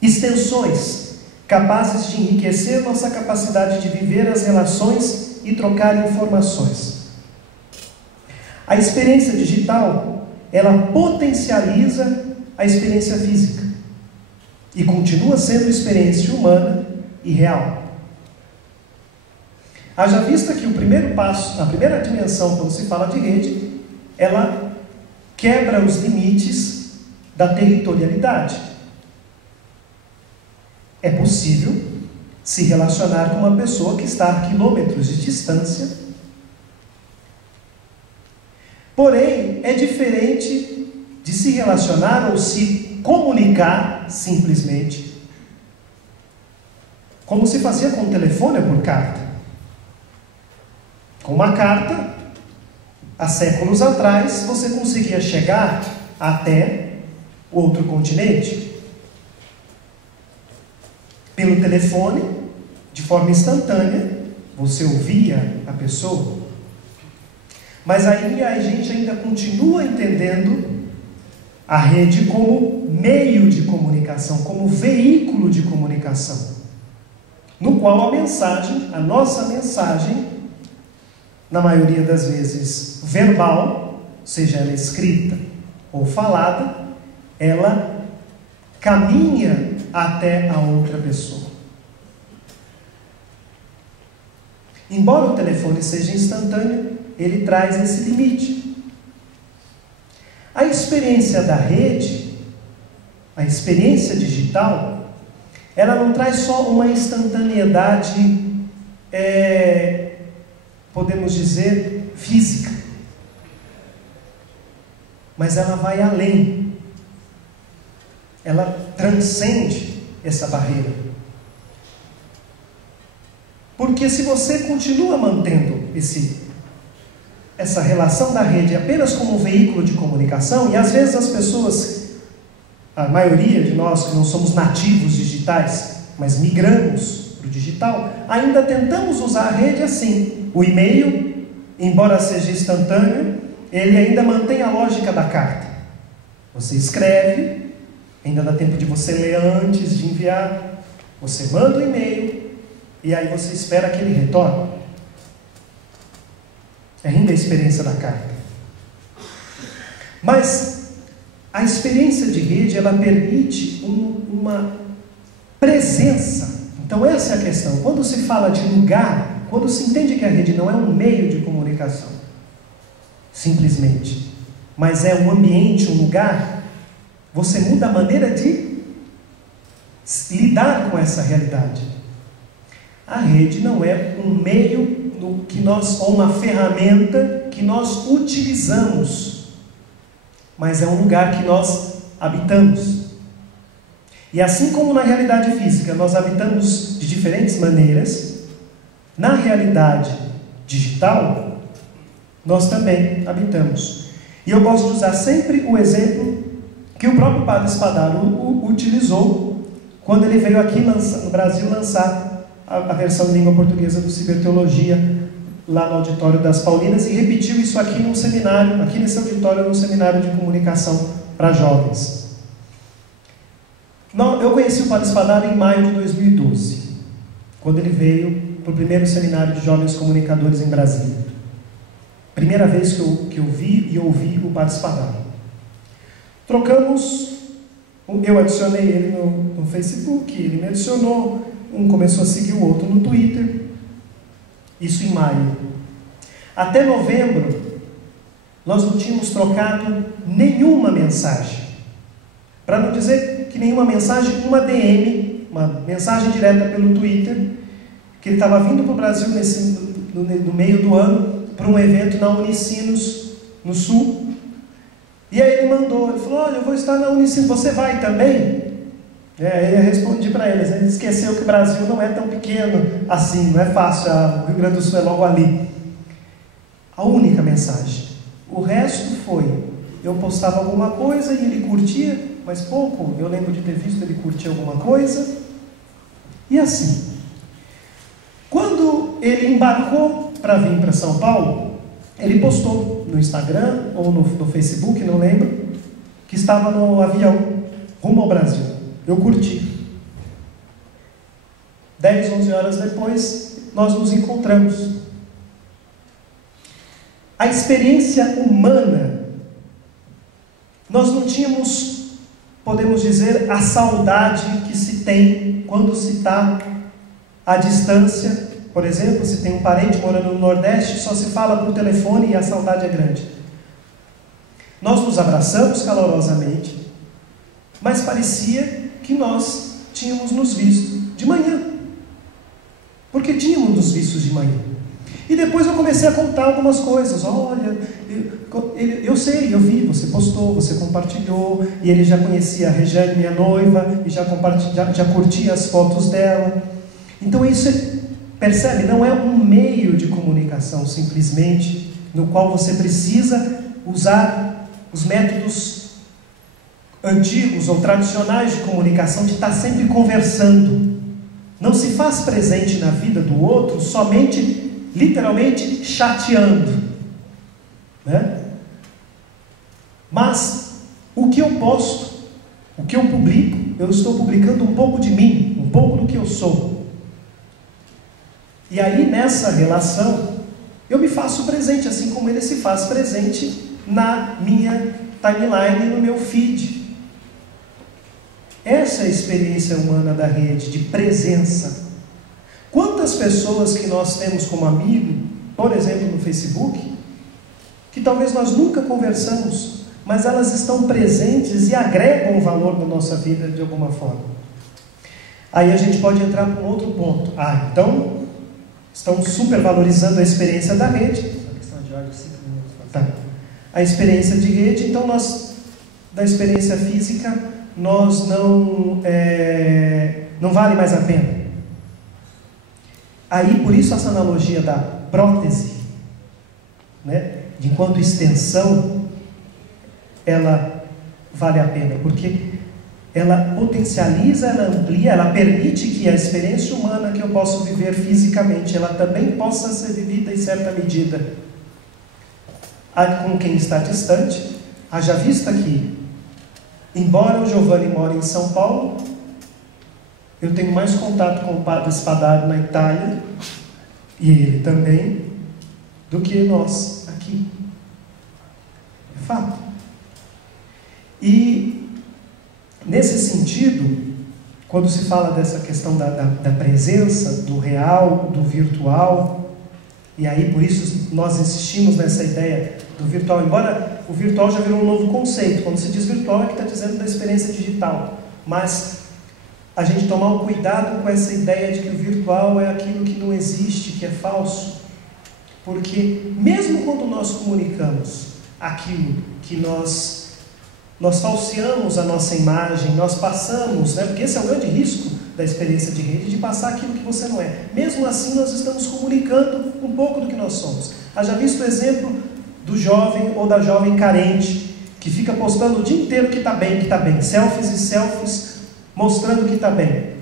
extensões, capazes de enriquecer nossa capacidade de viver as relações e trocar informações. A experiência digital, ela potencializa a experiência física e continua sendo experiência humana e real. Haja vista que o primeiro passo, a primeira dimensão, quando se fala de rede, ela quebra os limites da territorialidade. É possível se relacionar com uma pessoa que está a quilômetros de distância. Porém, é diferente de se relacionar ou se comunicar simplesmente, como se fazia com o telefone ou por carta. Com uma carta, há séculos atrás, você conseguia chegar até outro continente. Pelo telefone, de forma instantânea, você ouvia a pessoa. Mas aí a gente ainda continua entendendo a rede como meio de comunicação, como veículo de comunicação, no qual a mensagem, a nossa mensagem, na maioria das vezes verbal, seja ela escrita ou falada, ela caminha até a outra pessoa. Embora o telefone seja instantâneo, ele traz esse limite. A experiência da rede, a experiência digital, ela não traz só uma instantaneidade, podemos dizer, física, mas ela vai além. Ela transcende essa barreira. Porque se você continua mantendo essa relação da rede apenas como um veículo de comunicação, e às vezes as pessoas, a maioria de nós que não somos nativos digitais, mas migramos para o digital, ainda tentamos usar a rede assim. O e-mail, embora seja instantâneo, ele ainda mantém a lógica da carta. Você escreve, ainda dá tempo de você ler antes de enviar, você manda o e-mail, e aí você espera que ele retorne. É ainda a experiência da carta. Mas a experiência de rede, ela permite uma presença. Então essa é a questão. Quando se fala de lugar, quando se entende que a rede não é um meio de comunicação, simplesmente, mas é um ambiente, um lugar, você muda a maneira de lidar com essa realidade. A rede não é um meio ou uma ferramenta que nós utilizamos, mas é um lugar que nós habitamos. E assim como na realidade física nós habitamos de diferentes maneiras, na realidade digital nós também habitamos. E eu gosto de usar sempre o exemplo que o próprio Padre Spadaro utilizou quando ele veio aqui no Brasil lançar a versão em língua portuguesa do Ciberteologia, lá no auditório das Paulinas, e repetiu isso aqui num seminário, aqui nesse auditório, num seminário de comunicação para jovens. Eu conheci o Padre Spadaro em maio de 2012, quando ele veio para o primeiro seminário de jovens comunicadores em Brasília. Primeira vez que eu vi e ouvi o Padre Spadaro. Trocamos, eu adicionei ele no Facebook, ele me adicionou, um começou a seguir o outro no Twitter, isso em maio. Até novembro, nós não tínhamos trocado nenhuma mensagem. Para não dizer que nenhuma mensagem, uma DM, uma mensagem direta pelo Twitter, que ele estava vindo para o Brasil no meio do ano, para um evento na Unicinos, no Sul. E aí ele mandou, ele falou, olha, eu vou estar na Unicinos, você vai também? Eu respondi para eles, ele esqueceu que o Brasil não é tão pequeno assim, não é fácil, o Rio Grande do Sul é logo ali. A única mensagem. O resto foi, eu postava alguma coisa e ele curtia, mas pouco, eu lembro de ter visto ele curtir alguma coisa, e assim. Quando ele embarcou para vir para São Paulo, ele postou no Instagram ou no Facebook, não lembro, que estava no avião rumo ao Brasil. Eu curti. 10, 11 horas depois, nós nos encontramos. a experiência humana, nós não tínhamos, podemos dizer, a saudade que se tem quando se está à distância. Por exemplo, se tem um parente morando no Nordeste, só se fala por telefone e a saudade é grande. Nós nos abraçamos calorosamente, mas parecia que nós tínhamos nos visto de manhã. Porque tínhamos nos vistos de manhã. E depois eu comecei a contar algumas coisas. Olha, eu sei, eu vi, você postou, você compartilhou, e ele já conhecia a Regiane, minha noiva, e já curtia as fotos dela. Então isso, percebe, não é um meio de comunicação simplesmente, no qual você precisa usar os métodos antigos ou tradicionais de comunicação, de estar sempre conversando. Não se faz presente na vida do outro somente, literalmente, chateando, né? Mas o que eu posto, o que eu publico, eu estou publicando um pouco de mim, um pouco do que eu sou. E aí nessa relação eu me faço presente, assim como ele se faz presente na minha timeline, no meu feed. Essa é a experiência humana da rede, de presença. Quantas pessoas que nós temos como amigo, por exemplo no Facebook, que talvez nós nunca conversamos, mas elas estão presentes e agregam valor na nossa vida de alguma forma. Aí a gente pode entrar para um outro ponto. Então, estão supervalorizando a experiência da rede. A questão de ordem, 5 minutos. Tá. A experiência de rede, então nós, da experiência física, nós não vale mais a pena. Aí, por isso essa analogia da prótese, né, de enquanto extensão, ela vale a pena, porque ela potencializa, ela amplia, ela permite que a experiência humana que eu posso viver fisicamente, ela também possa ser vivida em certa medida com quem está distante. Haja vista que, embora o Giovanni more em São Paulo, eu tenho mais contato com o Padre Spadaro na Itália, e ele também, do que nós aqui. É fato. E, nesse sentido, quando se fala dessa questão da presença, do real, do virtual, e aí por isso nós insistimos nessa ideia do virtual, embora o virtual já virou um novo conceito. Quando se diz virtual é que está dizendo da experiência digital, mas a gente tomar um cuidado com essa ideia de que o virtual é aquilo que não existe, que é falso, porque mesmo quando nós comunicamos aquilo que nós falseamos a nossa imagem, nós passamos, né, porque esse é o grande risco da experiência de rede, de passar aquilo que você não é. Mesmo assim nós estamos comunicando um pouco do que nós somos. Haja visto o exemplo do jovem ou da jovem carente, que fica postando o dia inteiro que está bem, selfies e selfies, mostrando que está bem.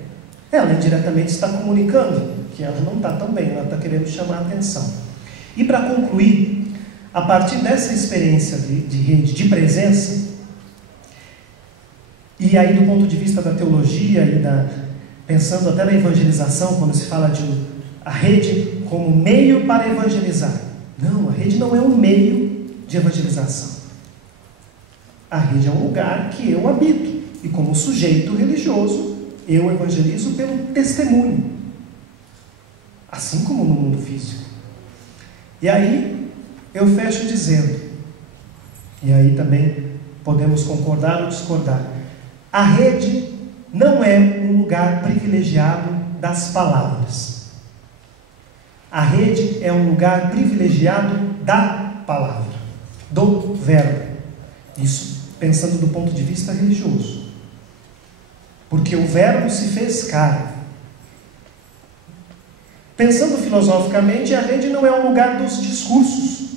Ela indiretamente está comunicando que ela não está tão bem, ela está querendo chamar a atenção. E para concluir, a partir dessa experiência de rede, de presença, e aí do ponto de vista da teologia e pensando até na evangelização, quando se fala de a rede como meio para evangelizar. Não, a rede não é um meio de evangelização. A rede é um lugar que eu habito. E como sujeito religioso, eu evangelizo pelo testemunho. Assim como no mundo físico. E aí, eu fecho dizendo, e aí também podemos concordar ou discordar, a rede não é um lugar privilegiado das palavras. A rede é um lugar privilegiado da palavra, do verbo. Isso pensando do ponto de vista religioso. Porque o verbo se fez carne. Pensando filosoficamente, a rede não é um lugar dos discursos.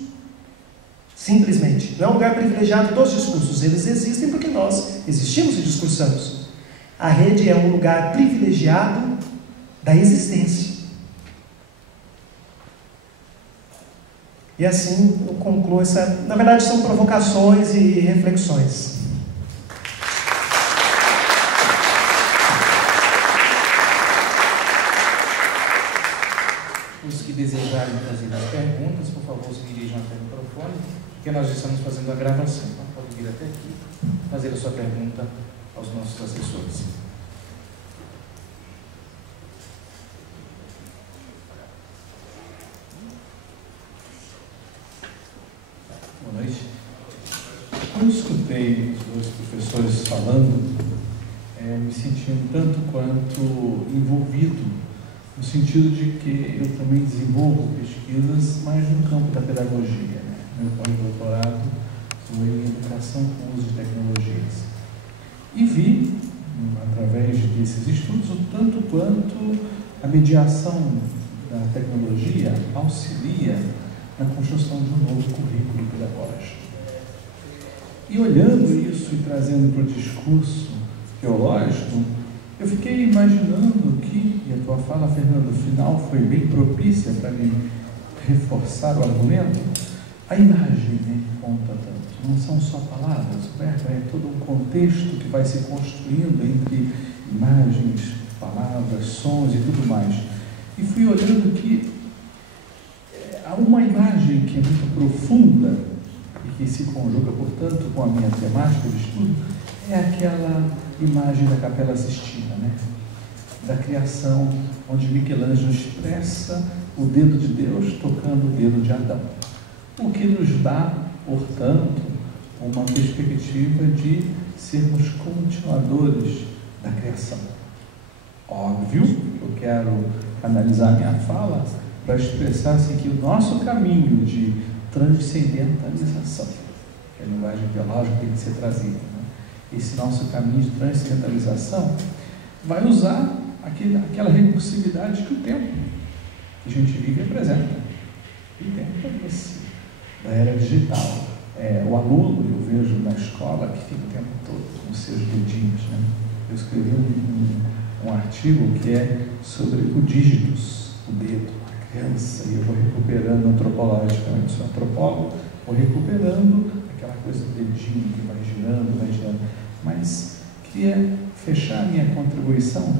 Simplesmente. Não é um lugar privilegiado dos discursos. Eles existem porque nós existimos e discursamos. A rede é um lugar privilegiado da existência. E assim eu concluo essa... Na verdade são provocações e reflexões. Os que desejarem fazer as perguntas, por favor, se dirijam até o microfone. microfone, porque nós estamos fazendo a gravação. Então, pode vir até aqui fazer a sua pergunta aos nossos assessores. Boa noite. Quando escutei os dois professores falando, me senti um tanto quanto envolvido, no sentido de que eu também desenvolvo pesquisas mais no campo da pedagogia. Meu pós-doutorado foi em educação com uso de tecnologias. E vi, através desses estudos, o tanto quanto a mediação da tecnologia auxilia na construção de um novo currículo pedagógico. E olhando isso e trazendo para o discurso teológico, eu fiquei imaginando que, e a tua fala, Fernando, final foi bem propícia para me reforçar o argumento, a imagem conta tanto. Não são só palavras, o verbo é todo um contexto que vai se construindo entre imagens, palavras, sons e tudo mais. E fui olhando que há uma imagem que é muito profunda e que se conjuga, portanto, com a minha temática de estudo, é aquela imagem da Capela Sistina, da criação, onde Michelangelo expressa o dedo de Deus tocando o dedo de Adão. O que nos dá, portanto, uma perspectiva de sermos continuadores da criação. Óbvio, eu quero analisar minha fala para expressar assim, que o nosso caminho de transcendentalização, que a linguagem teológica tem que ser trazida, esse nosso caminho de transcendentalização vai usar aquela recursividade que o tempo que a gente vive apresenta. E o tempo é esse, da era digital. O aluno, eu vejo na escola, que fica o tempo todo com os seus dedinhos. Eu escrevi um artigo que é sobre o dígitos, o dedo, a criança, e eu vou recuperando antropologicamente, sou antropólogo, vou recuperando aquela coisa do dedinho que vai girando, mas queria fechar a minha contribuição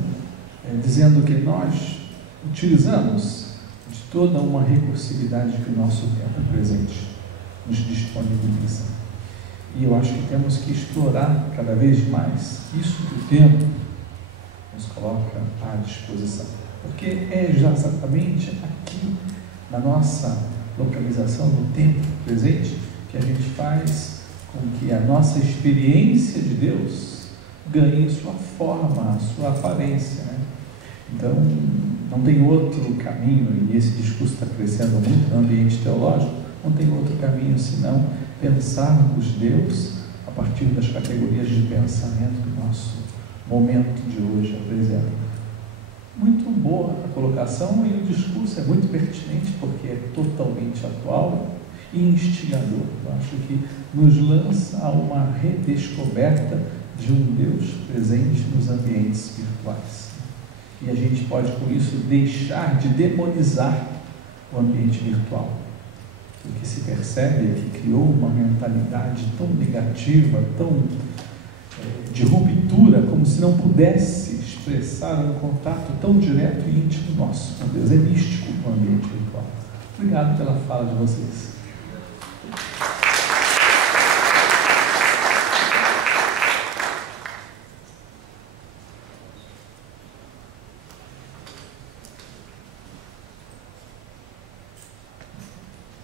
dizendo que nós utilizamos de toda uma recursividade que o nosso tempo presente nos disponibiliza. E eu acho que temos que explorar cada vez mais isso que o tempo nos coloca à disposição. Porque é exatamente aqui, na nossa localização no tempo presente, que a gente faz com que a nossa experiência de Deus ganhe sua forma, sua aparência. Então, não tem outro caminho, e esse discurso está crescendo muito no ambiente teológico, não tem outro caminho senão pensarmos Deus a partir das categorias de pensamento que o nosso momento de hoje apresenta. Muito boa a colocação, e o discurso é muito pertinente porque é totalmente atual e instigador. Eu acho que nos lança a uma redescoberta de um Deus presente nos ambientes virtuais. E a gente pode, com isso, deixar de demonizar o ambiente virtual. O que se percebe é que criou uma mentalidade tão negativa, tão de ruptura, como se não pudesse expressar um contato tão direto e íntimo nosso com Deus. É místico o ambiente virtual. Obrigado pela fala de vocês.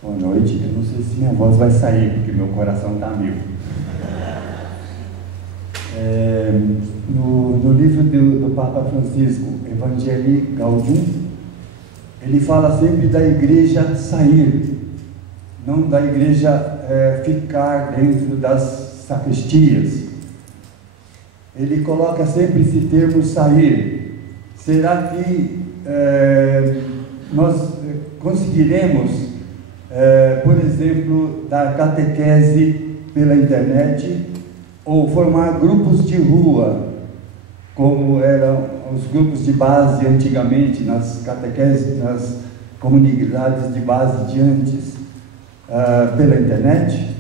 Boa noite. Eu não sei se minha voz vai sair, porque meu coração está a mil. No livro do Papa Francisco, Evangelii Gaudium, ele fala sempre da igreja sair, não da igreja ficar dentro das sacristias. Ele coloca sempre esse termo sair. Será que nós conseguiremos, por exemplo, dar catequese pela internet ou formar grupos de rua, como eram os grupos de base antigamente, nas catequeses, nas comunidades de base de antes, pela internet?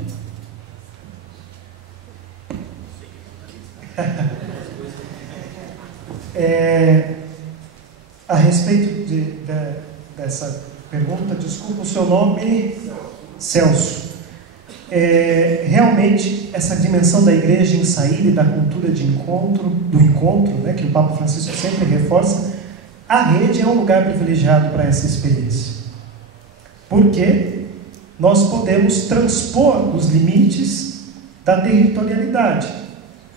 A respeito dessa pergunta, desculpa, o seu nome? Celso. realmente essa dimensão da igreja em saída e da cultura do encontro, né, que o Papa Francisco sempre reforça, a rede é um lugar privilegiado para essa experiência. Porque nós podemos transpor os limites da territorialidade.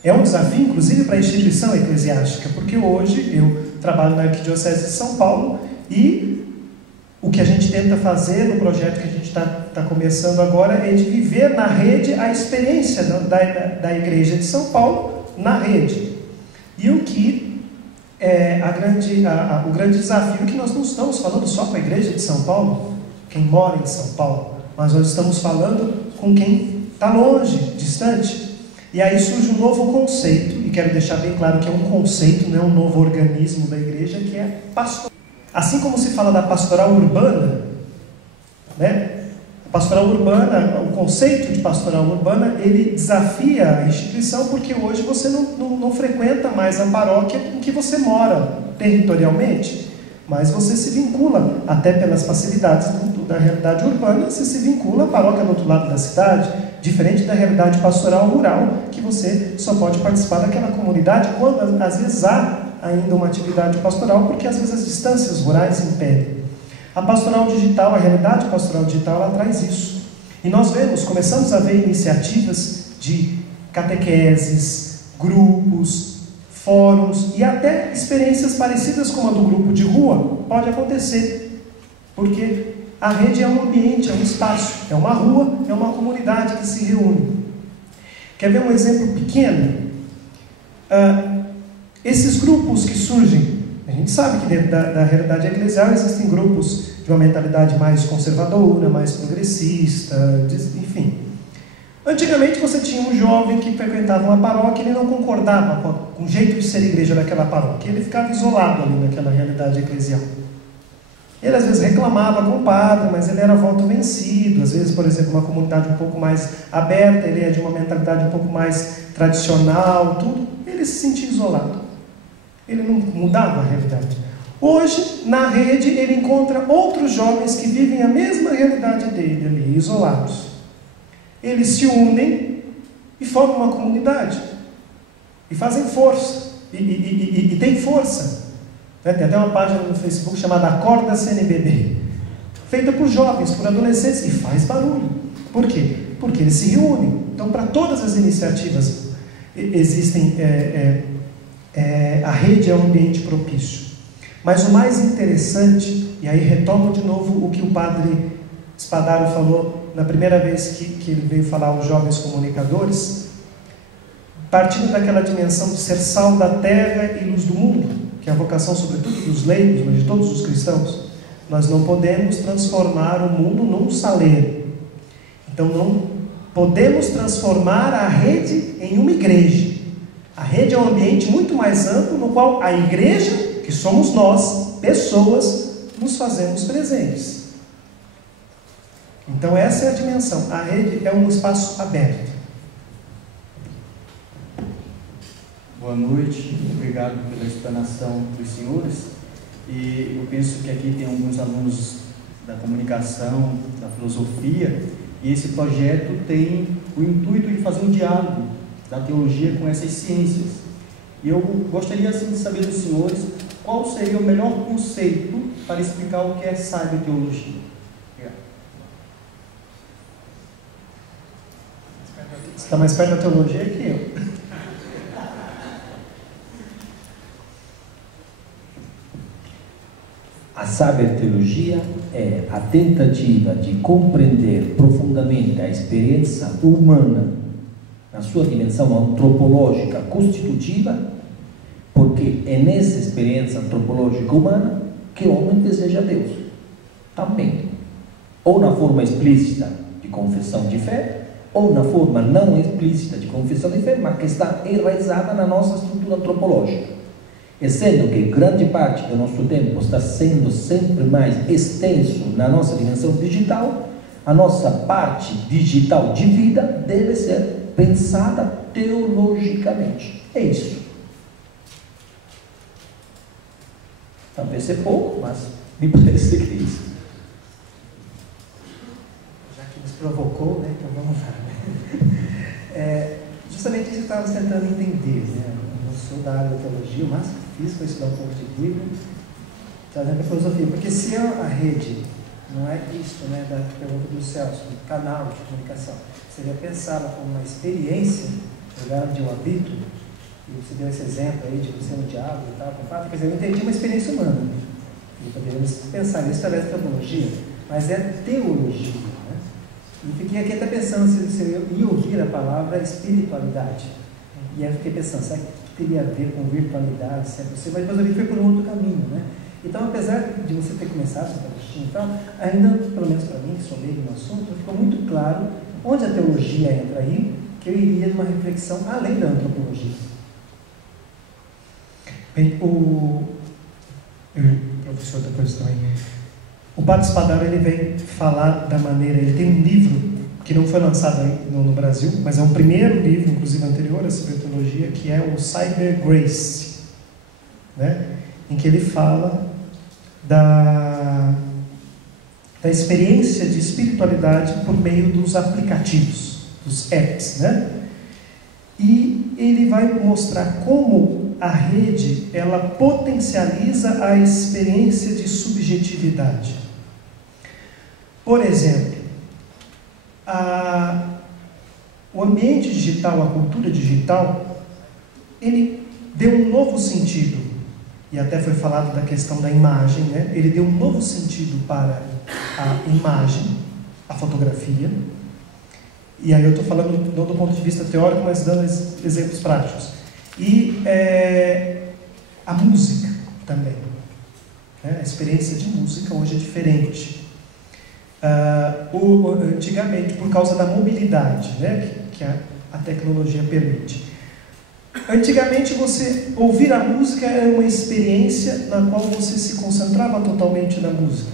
É um desafio, inclusive, para a instituição eclesiástica, porque hoje eu trabalho na Arquidiocese de São Paulo e o que a gente tenta fazer no projeto que a gente está começando agora é de viver na rede a experiência da Igreja de São Paulo na rede. E o que o grande desafio é que nós não estamos falando só com a Igreja de São Paulo, quem mora em São Paulo, mas nós estamos falando com quem está longe, distante. E aí surge um novo conceito, e quero deixar bem claro que é um conceito, não é um novo organismo da igreja, que é pastoral. Assim como se fala da pastoral urbana, né? A pastoral urbana, o conceito de pastoral urbana, ele desafia a instituição, porque hoje você não frequenta mais a paróquia em que você mora territorialmente, mas você se vincula, até pelas facilidades da realidade urbana, você se vincula à paróquia do outro lado da cidade, diferente da realidade pastoral rural, que você só pode participar daquela comunidade quando às vezes há ainda uma atividade pastoral, porque às vezes as distâncias rurais impedem. A pastoral digital, a realidade pastoral digital, ela traz isso. E nós começamos a ver iniciativas de catequeses, grupos, fóruns e até experiências parecidas com a do grupo de rua. Pode acontecer, porque a rede é um ambiente, é um espaço, é uma rua, é uma comunidade que se reúne. Quer ver um exemplo pequeno? Esses grupos que surgem, a gente sabe que dentro da realidade eclesial existem grupos de uma mentalidade mais conservadora, mais progressista, enfim. Antigamente você tinha um jovem que frequentava uma paróquia e ele não concordava com o jeito de ser igreja daquela paróquia, ele ficava isolado ali naquela realidade eclesial. Ele às vezes reclamava com o padre, mas ele era voto vencido. Às vezes, por exemplo, uma comunidade um pouco mais aberta, ele é de uma mentalidade um pouco mais tradicional, tudo. Ele se sentia isolado. Ele não mudava a realidade. Hoje, na rede, ele encontra outros jovens que vivem a mesma realidade dele ali, isolados. Eles se unem e formam uma comunidade. E fazem força. E tem força. Tem até uma página no Facebook chamada Acorda CNBB, feita por jovens, por adolescentes, e faz barulho. Por quê? Porque eles se reúnem. Então, para todas as iniciativas existem, a rede é um ambiente propício. Mas o mais interessante, e aí retomo de novo o que o padre Spadaro falou na primeira vez que ele veio falar aos jovens comunicadores, partindo daquela dimensão de ser sal da terra e luz do mundo, que é a vocação sobretudo dos leigos, mas de todos os cristãos. Nós não podemos transformar o mundo num saleiro. Então não podemos transformar a rede em uma igreja. A rede é um ambiente muito mais amplo no qual a igreja, que somos nós, pessoas, nos fazemos presentes. Então essa é a dimensão. A rede é um espaço aberto. Boa noite, obrigado pela explanação dos senhores. E eu penso que aqui tem alguns alunos da comunicação, da filosofia, e esse projeto tem o intuito de fazer um diálogo da teologia com essas ciências. E eu gostaria assim de saber dos senhores qual seria o melhor conceito para explicar o que é cyberteologia. Você está mais perto da teologia que eu. A cyberteologia é a tentativa de compreender profundamente a experiência humana na sua dimensão antropológica constitutiva, porque é nessa experiência antropológica humana que o homem deseja Deus. Também. Ou na forma explícita de confissão de fé, ou na forma não explícita de confissão de fé, mas que está enraizada na nossa estrutura antropológica. E sendo que grande parte do nosso tempo está sendo sempre mais extenso na nossa dimensão digital, a nossa parte digital de vida deve ser pensada teologicamente. É isso. Talvez seja pouco, mas me parece que é isso. Já que nos provocou, né? Então vamos lá. Né? Justamente isso que estávamos tentando entender, né? Eu não sou da área da teologia, o máximo que fiz foi estudar um pouco de Bíblia, trazendo a filosofia, porque se a rede não é isso, né, da pergunta do Celso, do canal de comunicação, seria pensá-la como uma experiência, no lugar onde eu habito, e você deu esse exemplo aí de você no diálogo e tal, com fato, quer dizer, eu entendi uma experiência humana, e poderíamos pensar nisso através da teologia, mas é teologia, né? E fiquei aqui até pensando se eu ia ouvir a palavra espiritualidade, e aí eu fiquei pensando, será que teria a ver com virtualidade, se é possível, mas depois eu vi que foi por um outro caminho, né? Então, apesar de você ter começado essa palestra, então, ainda, pelo menos para mim, que sou leigo no assunto, ficou muito claro onde a teologia entra aí, que eu iria numa reflexão além da antropologia. Bem, professor, depois também. O Padre Spadaro, ele vem falar da maneira, ele tem um livro que não foi lançado aí no Brasil, mas é um primeiro livro, inclusive anterior a essa teologia, que é o Cyber Grace, né? Em que ele fala da experiência de espiritualidade por meio dos aplicativos, dos apps, né? E ele vai mostrar como a rede, ela potencializa a experiência de subjetividade. Por exemplo, o ambiente digital, a cultura digital, ele deu um novo sentido. E até foi falado da questão da imagem, né? Ele deu um novo sentido para a imagem, a fotografia. E aí eu estou falando não do ponto de vista teórico, mas dando exemplos práticos. E a música também. Né? A experiência de música hoje é diferente. Antigamente, por causa da mobilidade, né? que a tecnologia permite. Antigamente, você ouvir a música era uma experiência na qual você se concentrava totalmente na música.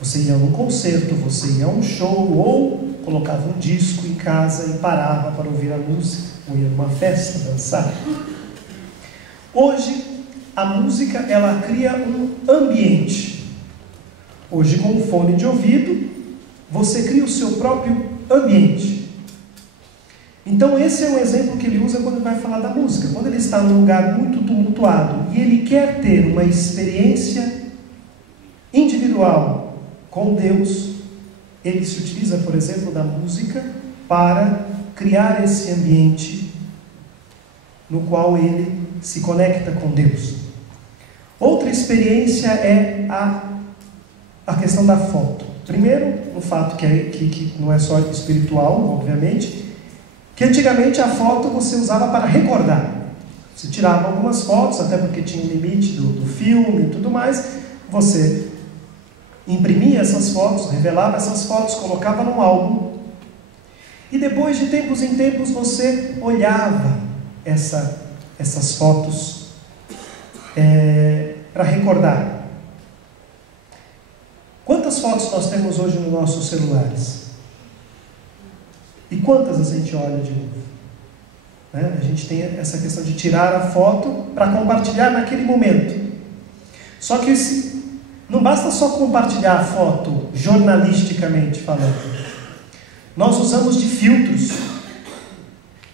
Você ia a um concerto, você ia a um show, ou colocava um disco em casa e parava para ouvir a música, ou ia a uma festa, dançar. Hoje, a música, ela cria um ambiente. Hoje, com o fone de ouvido, você cria o seu próprio ambiente. Então esse é um exemplo que ele usa quando vai falar da música. Quando ele está num lugar muito tumultuado e ele quer ter uma experiência individual com Deus, ele se utiliza, por exemplo, da música para criar esse ambiente no qual ele se conecta com Deus. Outra experiência é a questão da foto. Primeiro, o fato que não é só espiritual, obviamente, que antigamente a foto você usava para recordar. Você tirava algumas fotos, até porque tinha um limite do filme e tudo mais. Você imprimia essas fotos, revelava essas fotos, colocava num álbum. E depois, de tempos em tempos, você olhava essas fotos para recordar. Quantas fotos nós temos hoje nos nossos celulares? E quantas a gente olha de novo? Né? A gente tem essa questão de tirar a foto para compartilhar naquele momento. Só que não basta só compartilhar a foto jornalisticamente falando. Nós usamos de filtros.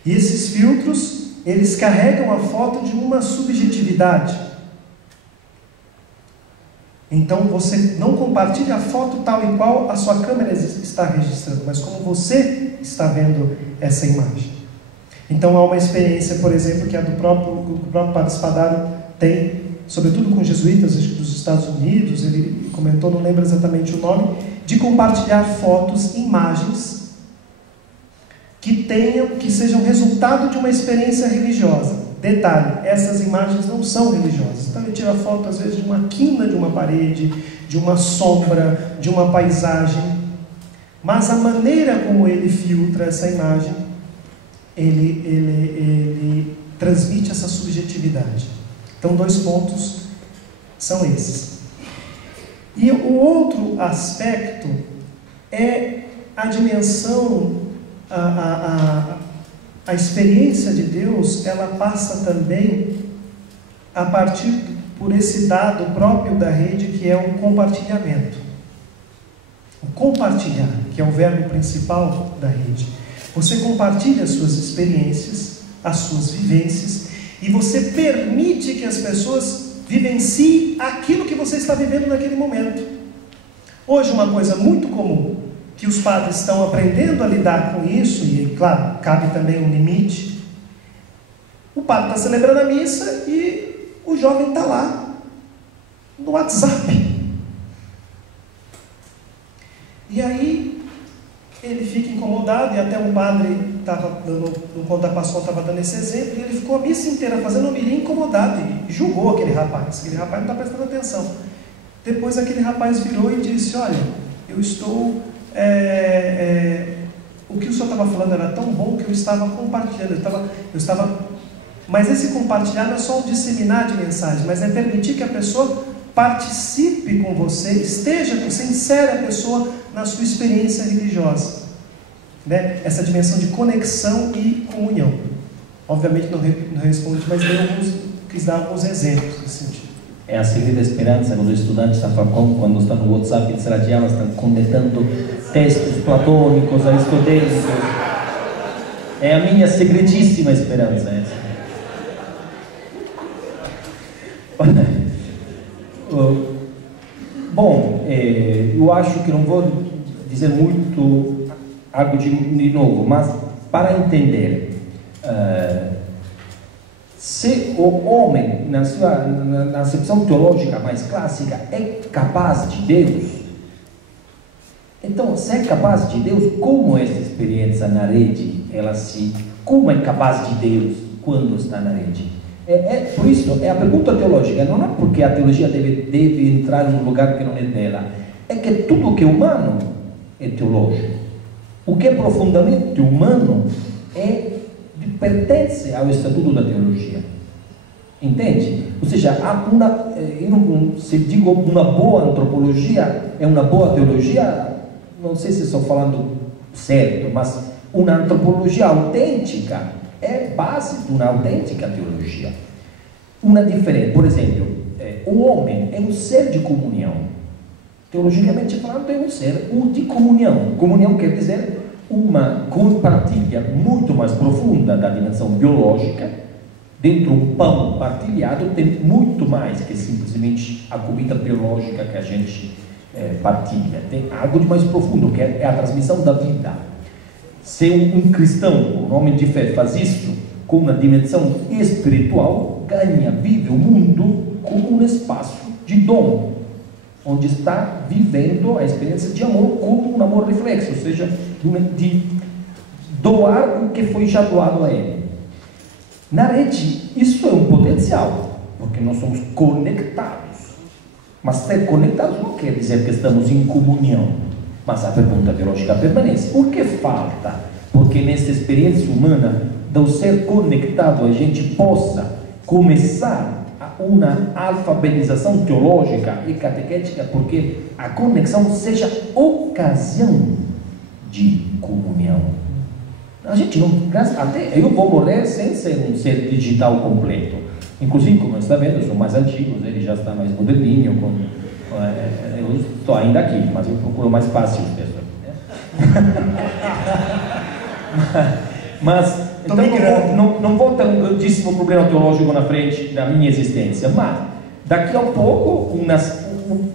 E esses filtros, eles carregam a foto de uma subjetividade. Então você não compartilha a foto tal e qual a sua câmera está registrando, mas como você está vendo essa imagem. Então há uma experiência, por exemplo, que é do próprio Padre Spadaro tem, sobretudo com jesuítas dos Estados Unidos, ele comentou, não lembro exatamente o nome, de compartilhar fotos, imagens que sejam resultado de uma experiência religiosa. Detalhe, essas imagens não são religiosas. Então ele tira foto às vezes de uma quina de uma parede, de uma sombra, de uma paisagem, mas a maneira como ele filtra essa imagem, ele transmite essa subjetividade. Então 2 pontos são esses. E o outro aspecto é a dimensão, a experiência de Deus, ela passa também a partir por esse dado próprio da rede, que é o compartilhamento. O compartilhar, que é o verbo principal da rede. Você compartilha as suas experiências, as suas vivências, e você permite que as pessoas vivenciem aquilo que você está vivendo naquele momento. Hoje, uma coisa muito comum, que os padres estão aprendendo a lidar com isso, e claro, cabe também um limite. O padre está celebrando a missa e o jovem está lá, no WhatsApp. E aí, ele fica incomodado, e até um padre estava dando, no Conta Pascal estava dando esse exemplo, e ele ficou a missa inteira fazendo homilia incomodado, e julgou aquele rapaz não está prestando atenção. Depois aquele rapaz virou e disse: olha, eu estou... o que o senhor estava falando era tão bom que eu estava compartilhando, mas esse compartilhar não é só um disseminar de mensagem, mas é permitir que a pessoa participe com você, esteja, você insere a pessoa na sua experiência religiosa, né? Essa dimensão de conexão e comunhão. Obviamente não respondi, mas quis dar alguns exemplos nesse sentido. É a segunda esperança quando os estudantes da Facom, quando estão no WhatsApp de sala de aula, estão conectando textos platônicos, aristotélicos. É a minha segredíssima esperança essa. Bom, eu acho que não vou dizer muito algo de novo, mas para entender, se o homem, na acepção teológica mais clássica, é capaz de Deus, então, se é capaz de Deus, como essa experiência na rede, como é capaz de Deus quando está na rede? Por isso, é a pergunta teológica, não é porque a teologia deve entrar num lugar que não é dela, é que tudo que é humano é teológico. O que é profundamente humano pertence ao estatuto da teologia. Entende? Ou seja, se digo uma boa antropologia, é uma boa teologia, não sei se estou falando certo, mas uma antropologia autêntica é base de uma autêntica teologia. Uma diferença, por exemplo, o homem é um ser de comunhão. Teologicamente falando, é um ser de comunhão. Comunhão quer dizer uma compartilha muito mais profunda da dimensão biológica. Dentro de um pão partilhado tem muito mais que simplesmente a comida biológica que a gente partilha. Tem algo de mais profundo, que é a transmissão da vida. Se um cristão, um homem de fé, faz isso com uma dimensão espiritual, vive o mundo como um espaço de dom, onde está vivendo a experiência de amor como um amor reflexo, ou seja, de doar o que foi já doado a ele. Na rede, isso é um potencial, porque nós somos conectados. Mas ser conectados não quer dizer que estamos em comunhão. Mas a pergunta teológica permanece. O que falta? Porque nessa experiência humana, do ser conectado, a gente possa começar uma alfabetização teológica e catequética, porque a conexão seja ocasião de comunhão. A gente não... Até eu vou morrer sem ser um ser digital completo. Inclusive, como você está vendo, eu sou mais antigo, ele já está mais moderninho. Eu estou ainda aqui, mas eu procuro mais fácil. Mas, então, não vou ter um grandíssimo problema teológico na frente da minha existência, mas daqui a pouco,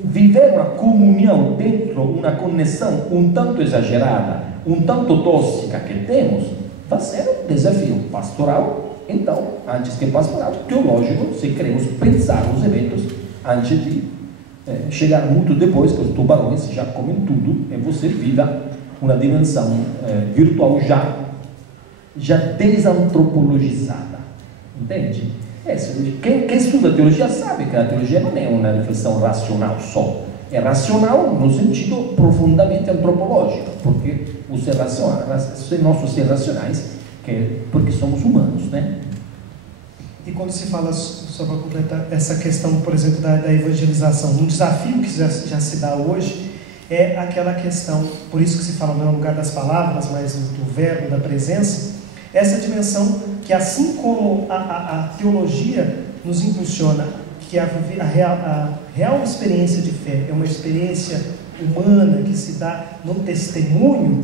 viver uma comunhão dentro, uma conexão um tanto exagerada, um tanto tóxica que temos, vai ser um desafio pastoral. Então, antes que pastoral, teológico, se queremos pensar os eventos antes de chegar muito depois que os tubarões já comem tudo e você viva uma dimensão virtual já desantropologizada. Entende? Quem estuda teologia sabe que a teologia não é uma reflexão racional só. É racional no sentido profundamente antropológico, porque os nossos seres racionais, porque somos humanos, né? E quando se fala, só para completar, essa questão, por exemplo, da evangelização, um desafio que já se dá hoje é aquela questão, por isso que se fala não é o lugar das palavras, mas do verbo, da presença, essa dimensão que, assim como a teologia nos impulsiona, que a real experiência de fé é uma experiência humana que se dá no testemunho,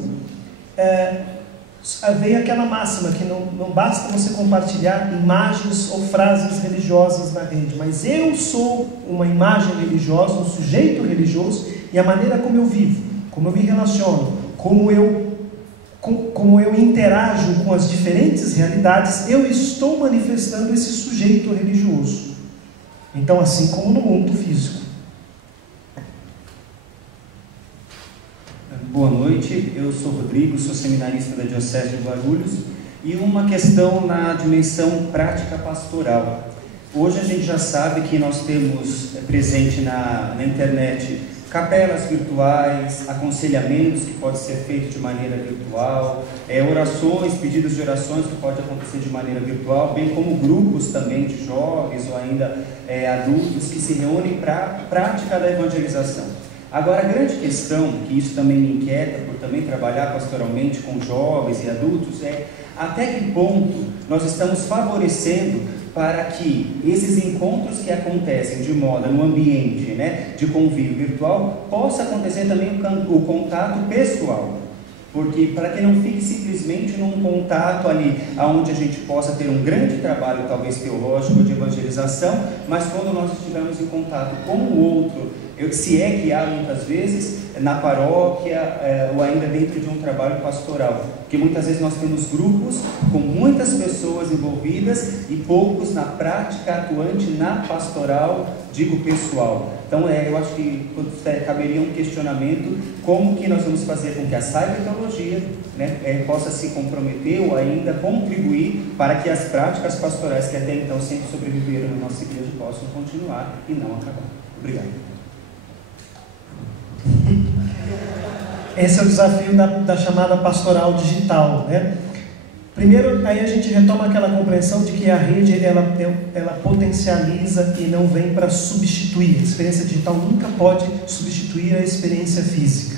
veio aquela máxima que não basta você compartilhar imagens ou frases religiosas na rede, mas eu sou uma imagem religiosa, um sujeito religioso, e a maneira como eu vivo, como eu me relaciono, como eu interajo com as diferentes realidades, eu estou manifestando esse sujeito religioso. Então, assim como no mundo físico. Boa noite, eu sou Rodrigo, sou seminarista da Diocese de Guarulhos, e uma questão na dimensão prática pastoral. Hoje a gente já sabe que nós temos presente na internet capelas virtuais, aconselhamentos que pode ser feito de maneira virtual, orações, pedidos de orações que pode acontecer de maneira virtual, bem como grupos também de jovens ou ainda adultos que se reúnem para a prática da evangelização. Agora, a grande questão, que isso também me inquieta por também trabalhar pastoralmente com jovens e adultos, é até que ponto nós estamos favorecendo para que esses encontros que acontecem de moda no ambiente, de convívio virtual, possa acontecer também o contato pessoal. Porque para que não fique simplesmente num contato ali, onde a gente possa ter um grande trabalho, talvez teológico, de evangelização, mas quando nós estivermos em contato com o outro, se é que há muitas vezes, na paróquia ou ainda dentro de um trabalho pastoral, porque muitas vezes nós temos grupos com muitas pessoas envolvidas e poucos na prática atuante, na pastoral, digo pessoal. Então eu acho que caberia um questionamento, como que nós vamos fazer com que a cyberteologia possa se comprometer ou ainda contribuir para que as práticas pastorais que até então sempre sobreviveram na nossa igreja possam continuar e não acabar. Obrigado. Esse é o desafio da chamada pastoral digital, Primeiro, aí a gente retoma aquela compreensão de que a rede ela potencializa e não vem para substituir. A experiência digital nunca pode substituir a experiência física.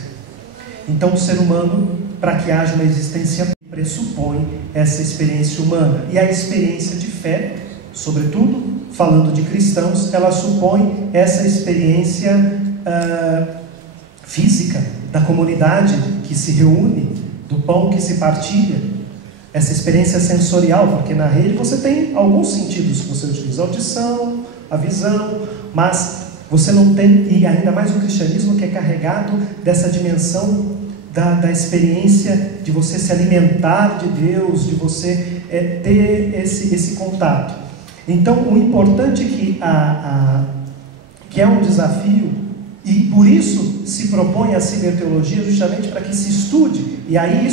Então, o ser humano, para que haja uma existência, pressupõe essa experiência humana. E a experiência de fé, sobretudo, falando de cristãos, ela supõe essa experiência física da comunidade que se reúne, do pão que se partilha, essa experiência sensorial, porque na rede você tem alguns sentidos que você utiliza, a audição, a visão, mas você não tem, e ainda mais o cristianismo que é carregado dessa dimensão da experiência de você se alimentar de Deus, de você ter esse contato. Então, o importante que é um desafio, e por isso se propõe a ciberteologia, justamente para que se estude, e aí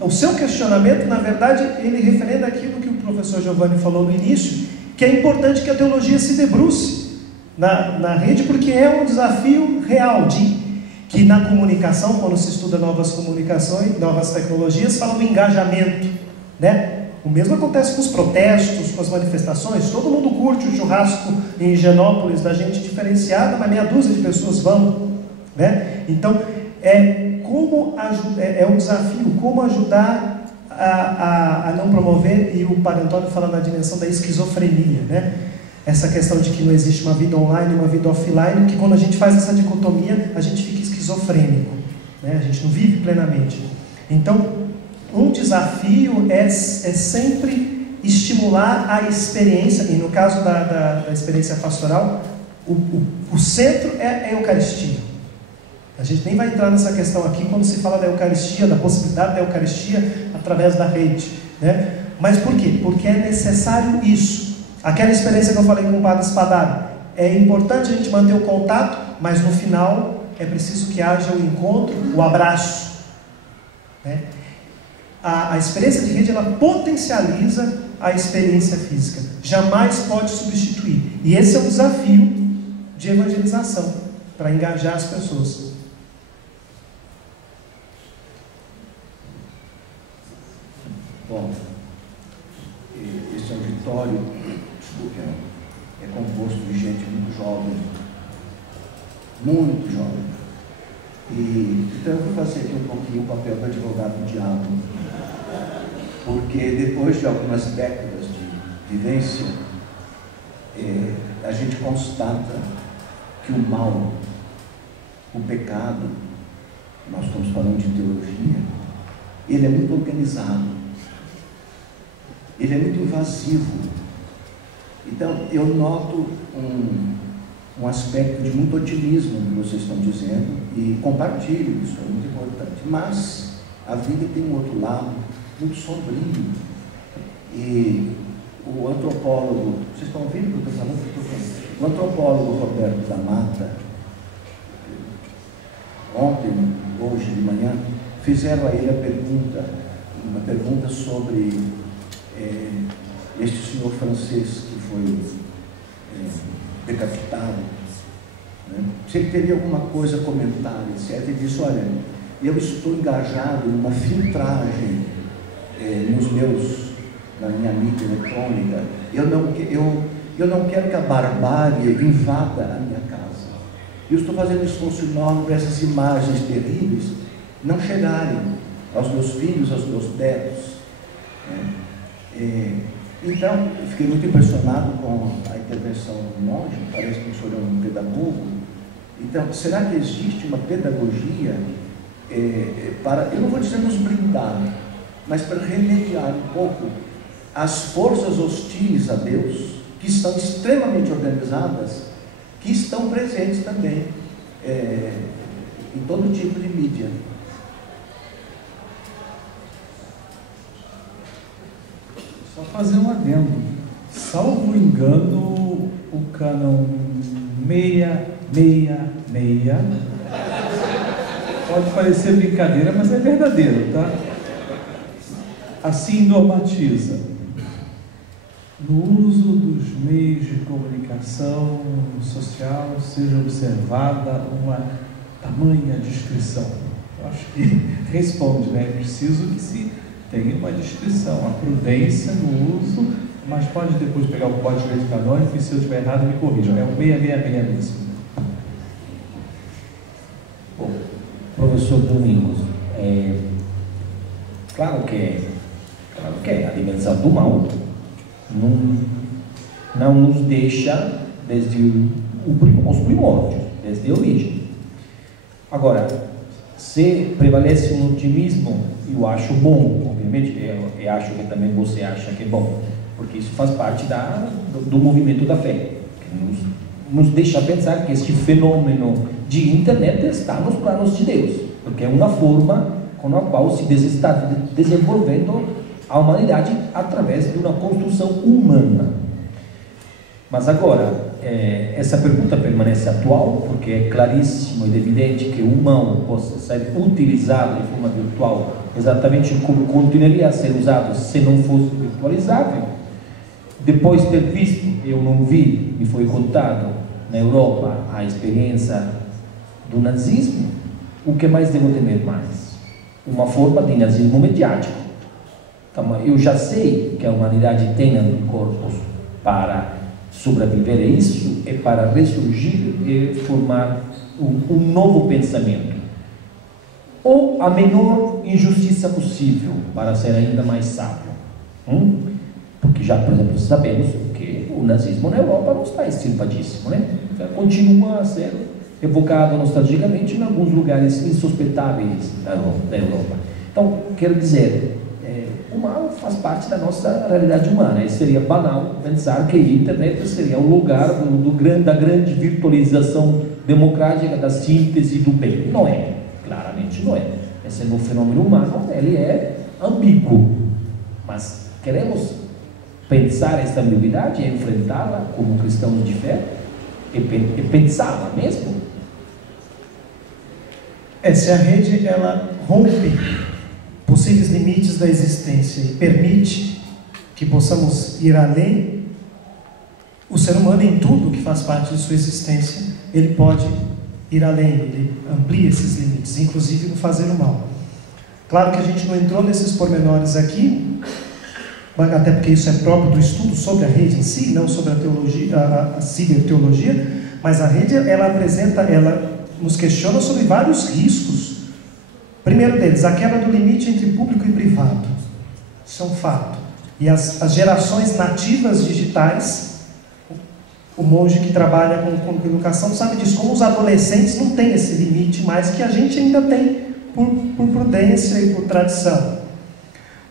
o seu questionamento, na verdade, ele referenda aquilo que o professor Giovanni falou no início, que é importante que a teologia se debruce na rede, porque é um desafio real, que na comunicação, quando se estuda novas comunicações, novas tecnologias, fala do engajamento, O mesmo acontece com os protestos, com as manifestações. Todo mundo curte o churrasco em Higienópolis da gente diferenciada, mas meia dúzia de pessoas vão, Então, é um desafio, como ajudar a não promover, e o Padre Antônio fala na dimensão da esquizofrenia, Essa questão de que não existe uma vida online e uma vida offline, que quando a gente faz essa dicotomia, a gente fica esquizofrênico, A gente não vive plenamente. Então, um desafio é sempre estimular a experiência, e no caso da experiência pastoral, o centro é a Eucaristia. A gente nem vai entrar nessa questão aqui quando se fala da Eucaristia, da possibilidade da Eucaristia através da rede, Mas por quê? Porque é necessário isso. Aquela experiência que eu falei com o Padre Spadaro, é importante a gente manter o contato, mas no final é preciso que haja o encontro, o abraço, A experiência de rede, ela potencializa a experiência física, jamais pode substituir, e esse é o desafio de evangelização, para engajar as pessoas. Bom, esse auditório, desculpe, é composto de gente muito jovem, e então eu vou fazer aqui um pouquinho o papel do advogado do diabo, porque depois de algumas décadas de vivência, a gente constata que o mal, o pecado, nós estamos falando de teologia, ele é muito organizado, ele é muito invasivo. Então, eu noto um aspecto de muito otimismo no que vocês estão dizendo e compartilho, isso é muito importante. Mas a vida tem um outro lado muito sombrio. E o antropólogo, vocês estão ouvindo o que eu estou falando? O antropólogo Roberto da Mata, ontem, hoje de manhã, fizeram a ele uma pergunta sobre este senhor francês que foi decapitado, né? Se ele teria alguma coisa a comentar, etc. Ele disse: olha, eu estou engajado numa filtragem na minha mídia eletrônica. Eu não quero que a barbárie invada a minha casa. Eu estou fazendo esforço enorme para essas imagens terríveis não chegarem aos meus filhos, aos meus netos, né? Então, eu fiquei muito impressionado com a intervenção do monge. Parece que o senhor é um pedagogo. Então, será que existe uma pedagogia para, eu não vou dizer nos blindar, mas para remediar um pouco as forças hostis a Deus, que estão extremamente organizadas, que estão presentes também em todo tipo de mídia? Só fazer um adendo. Salvo engano, o cânon 666 pode parecer brincadeira, mas é verdadeiro, tá? Assim normatiza: no uso dos meios de comunicação social seja observada uma tamanha discrição. Eu acho que responde, né? É preciso que se tenha uma discrição, a prudência no uso, mas pode depois pegar o código de letra canônico e, se eu estiver errado, me corrijam. É o 666 mesmo. Bom, professor Domingos, claro que a dimensão do mal não nos deixa desde os primórdios, desde a origem. Agora, se prevalece um otimismo, eu acho bom, obviamente, eu acho que também você acha que é bom, porque isso faz parte do movimento da fé, que nos deixa pensar que este fenômeno de internet está nos planos de Deus, porque é uma forma com a qual se está desenvolvendo a humanidade através de uma construção humana. Mas agora, essa pergunta permanece atual, porque é claríssimo e evidente que o mal possa ser utilizado de forma virtual exatamente como continuaria a ser usado se não fosse virtualizável. Depois de ter visto, eu não vi, me foi contado na Europa a experiência do nazismo, o que mais devo temer mais? Uma forma de nazismo mediático. Então, eu já sei que a humanidade tem anticorpos para sobreviver a isso e para ressurgir e formar um novo pensamento, ou a menor injustiça possível para ser ainda mais sábio, porque já, por exemplo, sabemos que o nazismo na Europa não está extirpadíssimo, né? Continua a ser evocado nostalgicamente em alguns lugares insuspeitáveis da Europa. Então, quero dizer, o mal faz parte da nossa realidade humana. E seria banal pensar que a internet seria o lugar da grande virtualização democrática, da síntese do bem. Não é, claramente não é. Esse é um fenômeno humano, ele é ambíguo. Mas queremos pensar esta ambiguidade e enfrentá-la como cristãos de fé? E pensá-la mesmo? Se a rede ela rompe possíveis limites da existência e permite que possamos ir além, o ser humano, em tudo que faz parte de sua existência, ele pode ir além, ele amplia esses limites, inclusive no fazer o mal. Claro que a gente não entrou nesses pormenores aqui, até porque isso é próprio do estudo sobre a rede em si, não sobre a teologia, a ciberteologia, mas a rede, ela nos questiona sobre vários riscos. Primeiro deles, a quebra do limite entre público e privado. Isso é um fato. E as gerações nativas digitais, o monge que trabalha com educação sabe disso, como os adolescentes não têm esse limite mais que a gente ainda tem por prudência e por tradição.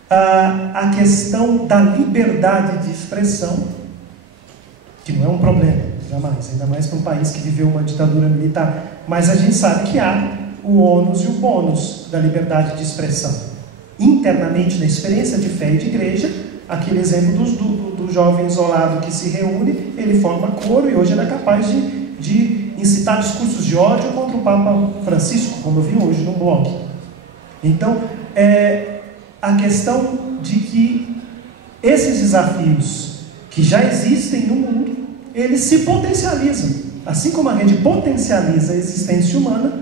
A questão da liberdade de expressão, que não é um problema, jamais, ainda mais para um país que viveu uma ditadura militar, mas a gente sabe que há o ônus e o bônus da liberdade de expressão. Internamente, na experiência de fé e de igreja, aquele exemplo do jovem isolado que se reúne, ele forma coro e hoje ele é capaz de incitar discursos de ódio contra o Papa Francisco, como eu vi hoje no blog. Então, a questão de que esses desafios que já existem no mundo, eles se potencializam. Assim como a rede potencializa a existência humana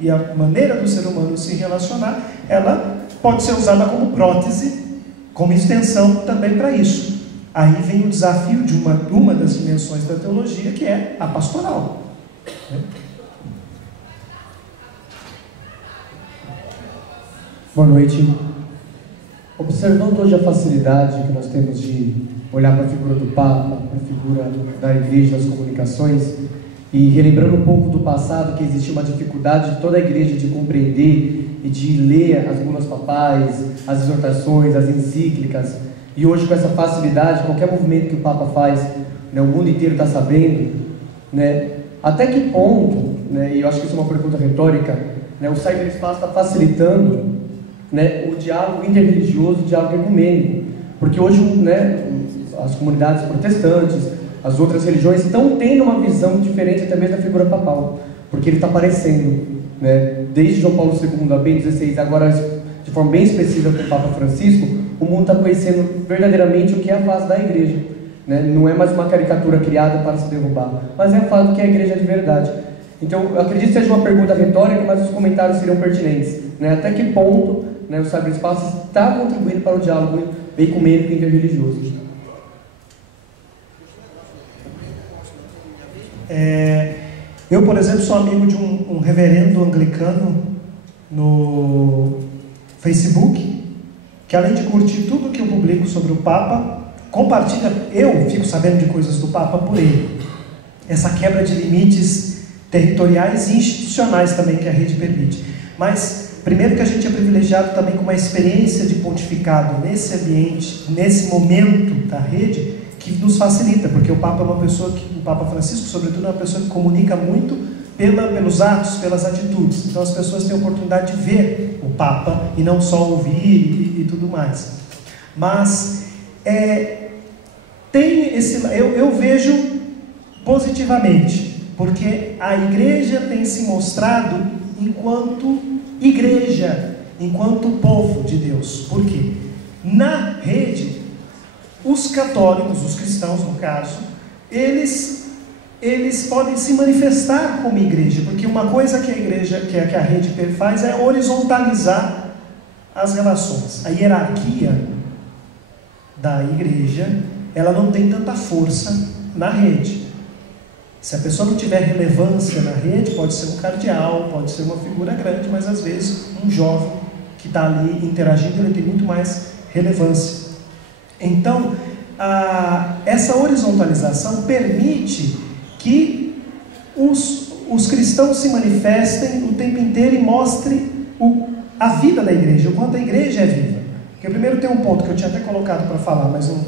e a maneira do ser humano se relacionar, ela pode ser usada como prótese, como extensão também para isso. Aí vem o desafio de uma das dimensões da teologia, que é a pastoral. Boa noite. Observando hoje a facilidade que nós temos de olhar para a figura do Papa, para a figura da Igreja das Comunicações, e relembrando um pouco do passado, que existia uma dificuldade de toda a Igreja de compreender e de ler as bulas papais, as exortações, as encíclicas, e hoje com essa facilidade, qualquer movimento que o Papa faz, né, o mundo inteiro está sabendo, né, até que ponto, né, e eu acho que isso é uma pergunta retórica, né, o cyberespaço está facilitando, né, o diálogo interreligioso, o diálogo ecumênico, porque hoje, né, as comunidades protestantes, as outras religiões estão tendo uma visão diferente até mesmo da figura papal, porque ele está aparecendo, né, desde João Paulo II a Bento XVI, agora de forma bem expressiva com o Papa Francisco, o mundo está conhecendo verdadeiramente o que é a face da Igreja, né? Não é mais uma caricatura criada para se derrubar, mas é o fato que é a Igreja de verdade. Então, eu acredito que seja uma pergunta retórica, mas os comentários seriam pertinentes, né? Até que ponto, né, o cyberespaço está contribuindo para o diálogo ecumênico e interreligioso? Eu, por exemplo, sou amigo de um reverendo anglicano no Facebook, que além de curtir tudo que eu publico sobre o Papa, compartilha, eu fico sabendo de coisas do Papa por ele. Essa quebra de limites territoriais e institucionais também que a rede permite. Mas, primeiro que a gente é privilegiado também com uma experiência de pontificado nesse ambiente, nesse momento da rede, que nos facilita, porque o Papa é uma pessoa que, o Papa Francisco, sobretudo, é uma pessoa que comunica muito pelos atos, pelas atitudes. Então as pessoas têm a oportunidade de ver o Papa e não só ouvir e tudo mais. Mas tem eu vejo positivamente, porque a Igreja tem se mostrado enquanto Igreja, enquanto povo de Deus. Por quê? Na rede, os católicos, os cristãos no caso, eles podem se manifestar como igreja, porque uma coisa que a igreja, que a rede faz é horizontalizar as relações. A hierarquia da igreja, ela não tem tanta força na rede. Se a pessoa não tiver relevância na rede, pode ser um cardeal, pode ser uma figura grande, mas às vezes um jovem que está ali interagindo, ele tem muito mais relevância. Então, essa horizontalização permite que os cristãos se manifestem o tempo inteiro e mostrem a vida da igreja, o quanto a igreja é viva. Porque primeiro tem um ponto que eu tinha até colocado para falar, mas não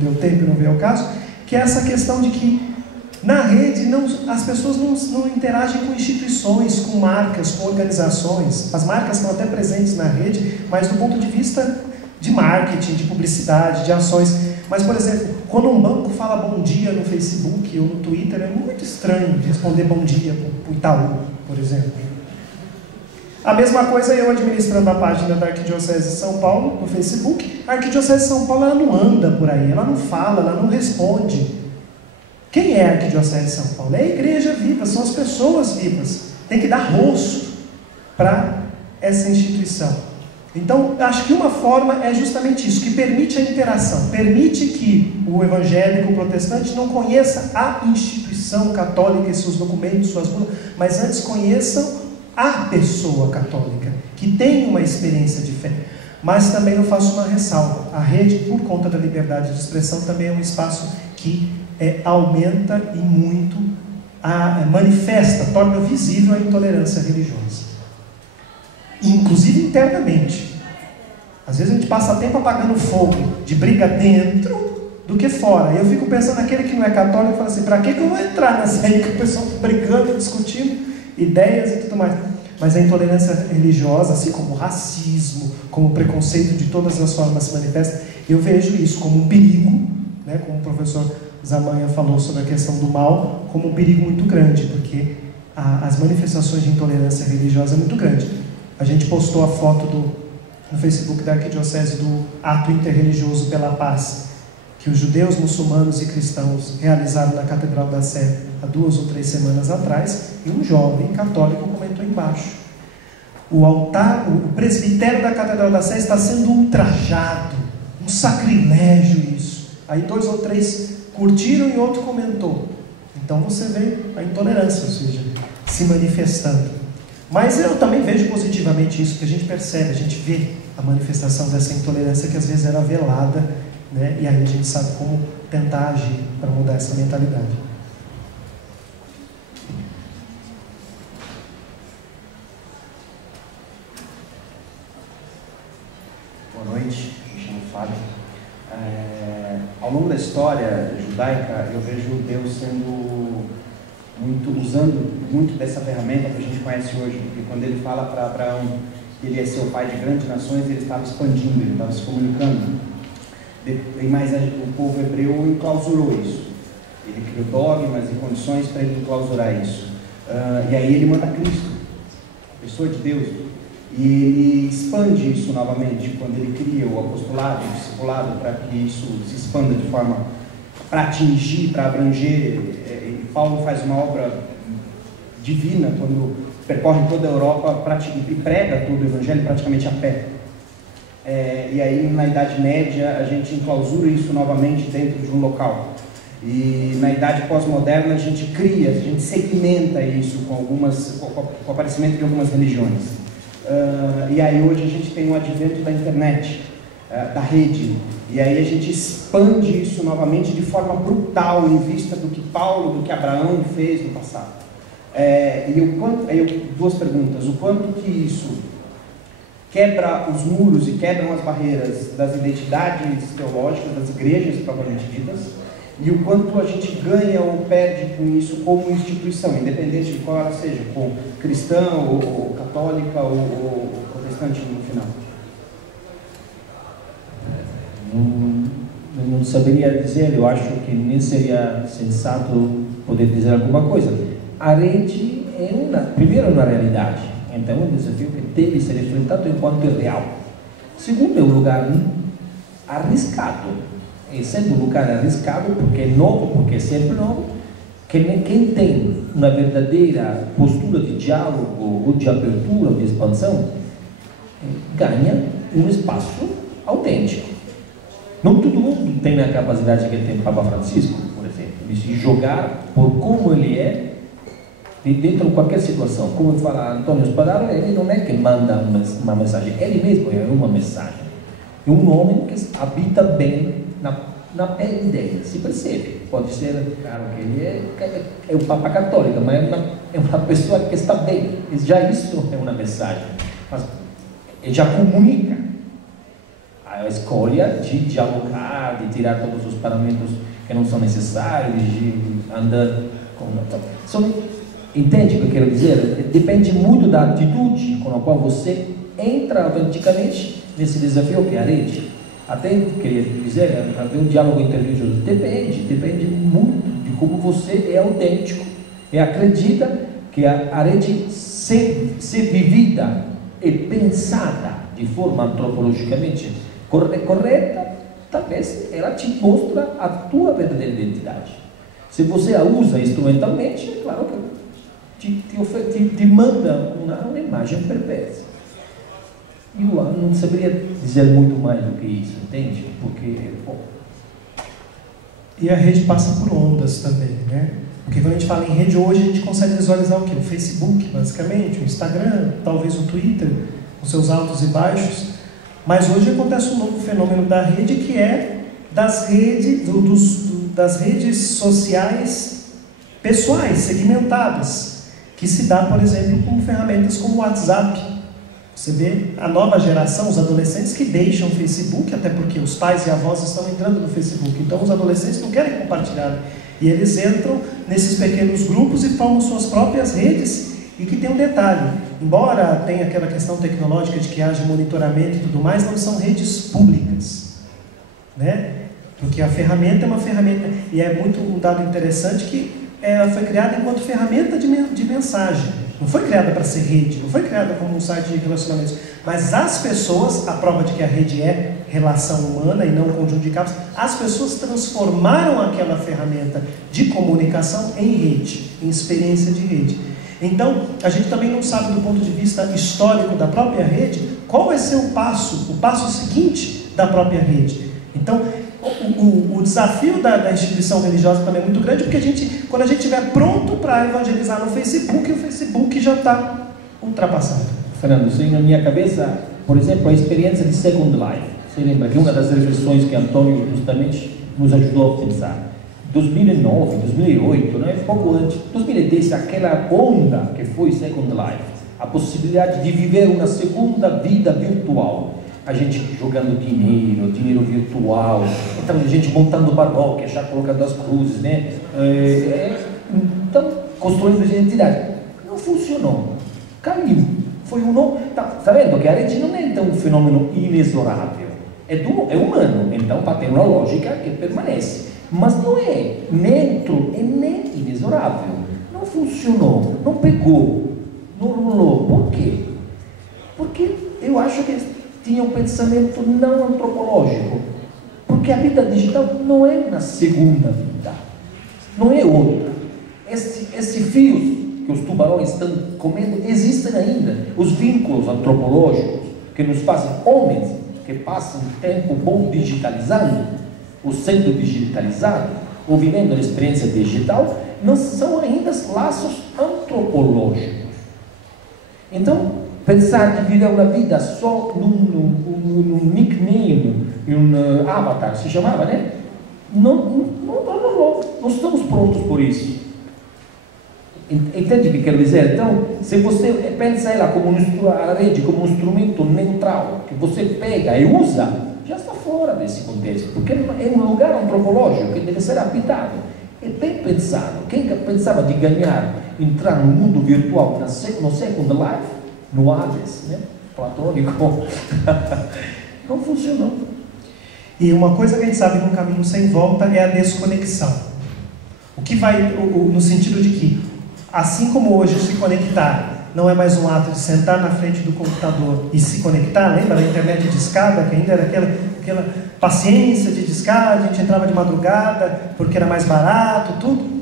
deu tempo e não veio ao caso, que é essa questão de que na rede as pessoas não interagem com instituições, com marcas, com organizações. As marcas estão até presentes na rede, mas do ponto de vista de marketing, de publicidade, de ações. Mas, por exemplo, quando um banco fala bom dia no Facebook ou no Twitter, é muito estranho de responder bom dia para o Itaú, por exemplo. A mesma coisa eu administrando a página da Arquidiocese de São Paulo no Facebook. A Arquidiocese de São Paulo, ela não anda por aí, ela não fala, ela não responde. Quem é a Arquidiocese de São Paulo? É a igreja viva, são as pessoas vivas. Tem que dar rosto para essa instituição. Então, acho que uma forma é justamente isso, que permite a interação, permite que o evangélico, o protestante, não conheça a instituição católica e seus documentos, suas bulas, mas antes conheçam a pessoa católica, que tem uma experiência de fé. Mas também eu faço uma ressalva, a rede, por conta da liberdade de expressão, também é um espaço que aumenta e muito, manifesta, torna visível a intolerância religiosa. inclusive internamente. Às vezes a gente passa tempo apagando fogo de briga dentro do que fora. Eu fico pensando naquele que não é católico e fala assim, para que eu vou entrar nessa aí que o pessoal está brigando, discutindo ideias e tudo mais. Mas a intolerância religiosa, assim como o racismo, como o preconceito de todas as formas se manifesta, eu vejo isso como um perigo, né, como o professor Zamanha falou sobre a questão do mal, como um perigo muito grande, porque as manifestações de intolerância religiosa é muito grande. A gente postou a foto no Facebook da Arquidiocese do ato interreligioso pela paz, que os judeus, muçulmanos e cristãos realizaram na Catedral da Sé há 2 ou 3 semanas atrás, e um jovem católico comentou embaixo: o altar, o presbitério da Catedral da Sé está sendo ultrajado, um sacrilégio isso. Aí 2 ou 3 curtiram e outro comentou. Então você vê a intolerância, ou seja, se manifestando. Mas eu também vejo positivamente isso, que a gente percebe, a gente vê a manifestação dessa intolerância que às vezes era velada, né? E aí a gente sabe como tentar agir para mudar essa mentalidade. Boa noite, me chamo Fábio. Ao longo da história judaica, eu vejo Deus usando muito dessa ferramenta que a gente conhece hoje, porque quando ele fala para Abraão que ele é seu pai de grandes nações, ele estava expandindo, ele estava se comunicando. Mas o povo hebreu enclausurou isso. Ele criou dogmas e condições para ele enclausurar isso. E aí ele manda Cristo, pessoa de Deus, e ele expande isso novamente quando ele cria o apostolado, o discipulado, para que isso se expanda de forma para atingir, para abranger. Paulo faz uma obra divina quando percorre toda a Europa e prega todo o evangelho praticamente a pé. E aí na Idade Média a gente enclausura isso novamente dentro de um local. E na Idade Pós-Moderna a gente cria, a gente segmenta isso com o aparecimento de algumas religiões. E aí hoje a gente tem o advento da internet, da rede, e aí a gente expande isso novamente de forma brutal em vista do que Paulo, do que Abraão fez no passado. Duas perguntas: o quanto que isso quebra os muros e quebram as barreiras das identidades teológicas das igrejas propriamente ditas, e o quanto a gente ganha ou perde com isso como instituição, independente de qual ela seja, com cristã ou católica ou protestante no final. Não saberia dizer, eu acho que nem seria sensato poder dizer alguma coisa. A rede é primeiro uma realidade, então é um desafio que deve ser enfrentado enquanto é real. Segundo, é um lugar arriscado, e sendo um lugar arriscado porque é novo, porque é sempre novo, quem tem uma verdadeira postura de diálogo ou de abertura ou de expansão ganha um espaço autêntico. Não todo mundo tem a capacidade que tem o Papa Francisco, por exemplo, de se jogar por como ele é dentro de qualquer situação. Como fala Antônio Spadaro, ele não é que manda uma mensagem, ele mesmo é uma mensagem. É um homem que habita bem na pele dele, se percebe. Pode ser, claro, que ele é o Papa Católico, mas é uma pessoa que está bem. Já isso é uma mensagem. Mas ele já comunica a escolha de dialogar, de tirar todos os parâmetros que não são necessários, de andar com... Entende o que eu quero dizer? Depende muito da atitude com a qual você entra autenticamente nesse desafio que é a rede. Até queria dizer, haver um diálogo interreligioso depende muito de como você é autêntico e acredita que a rede ser vivida e pensada de forma antropologicamente correta, talvez ela te mostra a tua verdadeira identidade. Se você a usa instrumentalmente, é claro que te manda uma imagem perversa. Eu não saberia dizer muito mais do que isso, entende? Porque, bom... E a rede passa por ondas também, né? Porque quando a gente fala em rede hoje, a gente consegue visualizar o quê? O Facebook, basicamente, o Instagram, talvez o Twitter, com seus altos e baixos. Mas hoje acontece um novo fenômeno da rede, que é das redes sociais pessoais, segmentadas, que se dá, por exemplo, com ferramentas como o WhatsApp. Você vê a nova geração, os adolescentes que deixam o Facebook, até porque os pais e avós estão entrando no Facebook. Então os adolescentes não querem compartilhar. E eles entram nesses pequenos grupos e formam suas próprias redes. E que tem um detalhe, embora tenha aquela questão tecnológica de que haja monitoramento e tudo mais, não são redes públicas, né? Porque a ferramenta é uma ferramenta, e é muito um dado interessante que ela foi criada enquanto ferramenta de mensagem. Não foi criada para ser rede, não foi criada como um site de relacionamentos. Mas as pessoas, a prova de que a rede é relação humana e não um conjunto de cabos, as pessoas transformaram aquela ferramenta de comunicação em rede, em experiência de rede. Então, a gente também não sabe do ponto de vista histórico da própria rede, qual vai ser o passo seguinte da própria rede. Então, o desafio da instituição religiosa também é muito grande, porque quando a gente estiver pronto para evangelizar no Facebook, o Facebook já está ultrapassado. Fernando, sim, na minha cabeça, por exemplo, a experiência de Second Life. Você lembra que uma das reflexões que Antônio justamente nos ajudou a pensar? 2009, 2008, né? Pouco antes, 2010, aquela onda que foi Second Life, a possibilidade de viver uma segunda vida virtual, a gente jogando dinheiro virtual, então a gente montando paróquia, já colocando as cruzes, né? Então, construindo identidade. Não funcionou, caiu, foi tá vendo que a rede não é então um fenômeno inexorável, é humano, então tem uma lógica que permanece. Mas não é neutro e nem inexorável. Não funcionou, não pegou, não rolou. Por quê? Porque eu acho que tinha um pensamento não antropológico. Porque a vida digital não é uma segunda vida, não é outra. Esse fio que os tubarões estão comendo existem ainda. Os vínculos antropológicos que nos fazem homens que passam tempo bom digitalizando, ou sendo digitalizado, ou vivendo a experiência digital, não são ainda laços antropológicos. Então, pensar de viver uma vida só num nickname, num avatar, se chamava, né? Não estamos prontos por isso. Entende o que quero dizer? Então, se você pensa ela como a rede como um instrumento neutral, que você pega e usa, já está fora desse contexto, porque é um lugar antropológico que deve ser habitado. É bem pensado. Quem pensava de ganhar, entrar no mundo virtual no Second Life, no Hades, né? Platônico, não funcionou. E uma coisa que a gente sabe num caminho sem volta é a desconexão. O que vai, no sentido de que, assim como hoje se conectar não é mais um ato de sentar na frente do computador e se conectar, lembra da internet de escada, que ainda era aquela paciência de discada, a gente entrava de madrugada porque era mais barato, tudo.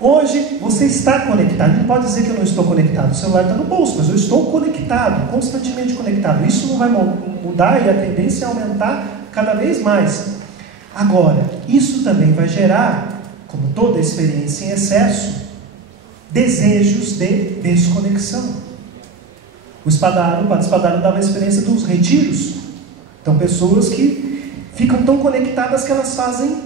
Hoje você está conectado, não pode dizer que eu não estou conectado, o celular está no bolso, mas eu estou conectado, constantemente conectado. Isso não vai mudar e a tendência é aumentar cada vez mais. Agora, isso também vai gerar, como toda experiência em excesso, desejos de desconexão. O Padre Spadaro dava a experiência dos retiros. Então, pessoas que ficam tão conectadas que elas fazem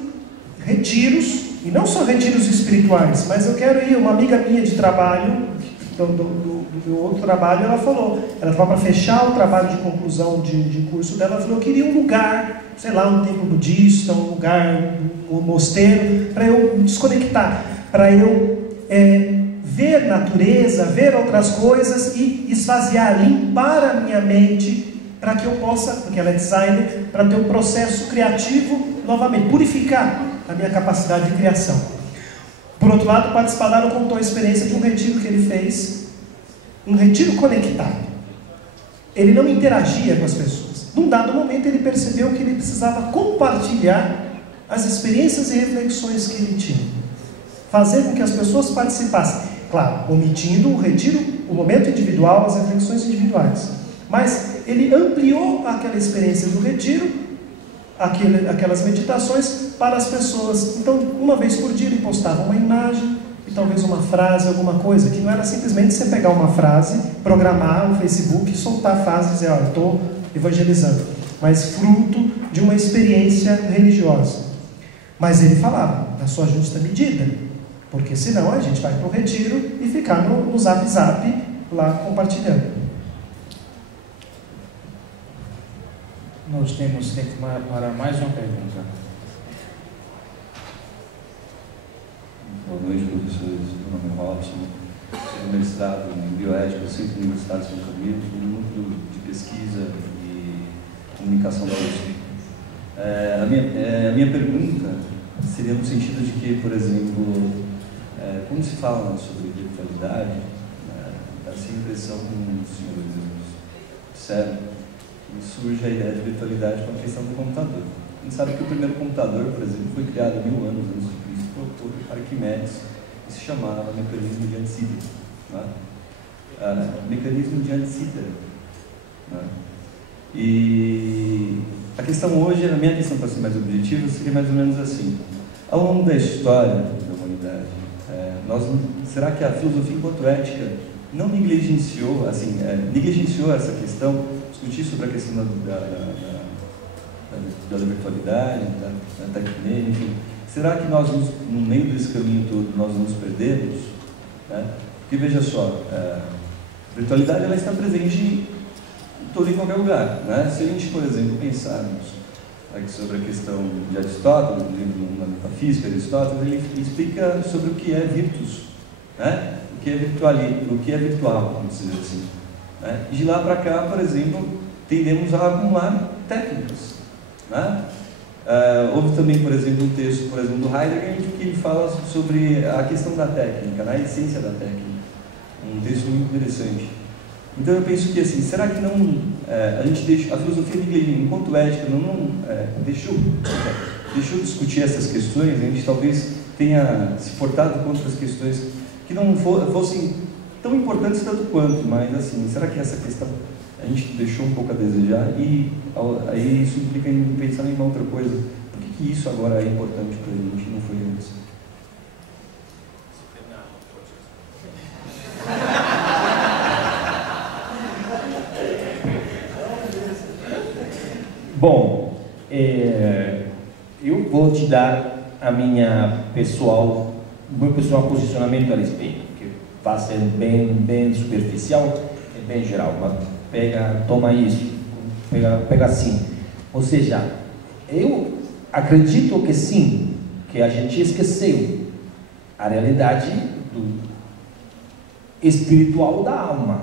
retiros, e não só retiros espirituais, mas eu quero ir, uma amiga minha de trabalho, do meu outro trabalho, ela falou, ela estava para fechar o trabalho de conclusão de curso dela, ela falou, eu queria um lugar, sei lá, um templo budista, um lugar, um mosteiro, para eu me desconectar, para eu ver natureza, ver outras coisas e esvaziar, limpar a minha mente para que eu possa, porque ela é designer, para ter um processo criativo novamente, purificar a minha capacidade de criação. Por outro lado, o Padre Spadaro contou a experiência de um retiro que ele fez, um retiro conectado. Ele não interagia com as pessoas. Num dado momento ele percebeu que ele precisava compartilhar as experiências e reflexões que ele tinha, fazer com que as pessoas participassem. Claro, omitindo o retiro, o momento individual, as reflexões individuais. Mas ele ampliou aquela experiência do retiro, aquelas meditações para as pessoas. Então, uma vez por dia ele postava uma imagem e talvez uma frase, alguma coisa, que não era simplesmente você pegar uma frase, programar o Facebook, soltar a frase e dizer, eu estou evangelizando, mas fruto de uma experiência religiosa. Mas ele falava, na sua justa medida, porque senão a gente vai para o retiro e ficar no zap lá compartilhando. Nós temos tempo para mais uma pergunta. Boa noite, professores. Meu nome é Robson, sou mestrado em bioética do Centro Universitário de São Camilo, no núcleo de pesquisa e comunicação da USP. A minha pergunta seria no sentido de que, por exemplo, quando se fala sobre virtualidade, dá-se a impressão, como os senhores mesmos disseram, que surge a ideia de virtualidade com a questão do computador. A gente sabe que o primeiro computador, por exemplo, foi criado 1000 anos antes de Cristo por Arquimedes, e se chamava mecanismo de Antsider. Mecanismo de Antsider. E a questão hoje, a minha questão para ser mais objetiva, seria mais ou menos assim. Ao longo da história da humanidade, será que a filosofia enquanto ética não negligenciou essa questão, discutir sobre a questão da virtualidade, da tecnologia, enfim? Será que nós, no meio desse caminho todo, nós nos perdemos? Porque, veja só, a virtualidade ela está presente em todo e qualquer lugar. Se a gente, por exemplo, pensarmos aqui sobre a questão de Aristóteles, no livro da Metafísica de Aristóteles, ele explica sobre o que é virtus, o que é virtual, vamos dizer assim. E de lá para cá, por exemplo, tendemos a acumular técnicas. Houve também, por exemplo, um texto, por exemplo, do Heidegger, que ele fala sobre a questão da técnica, a essência da técnica. Um texto muito interessante. Então eu penso que, assim, será que não a filosofia enquanto ética deixou discutir essas questões? A gente talvez tenha se portado contra as questões que não fossem tão importantes tanto quanto, mas, assim, será que essa questão a gente deixou um pouco a desejar? E aí isso implica em pensar em uma outra coisa. Por que isso agora é importante para a gente e não foi antes? Bom, eu vou te dar o meu pessoal posicionamento a respeito, que vai ser bem superficial e bem geral, mas toma isso, pega assim. Ou seja, eu acredito que sim, que a gente esqueceu a realidade espiritual da alma.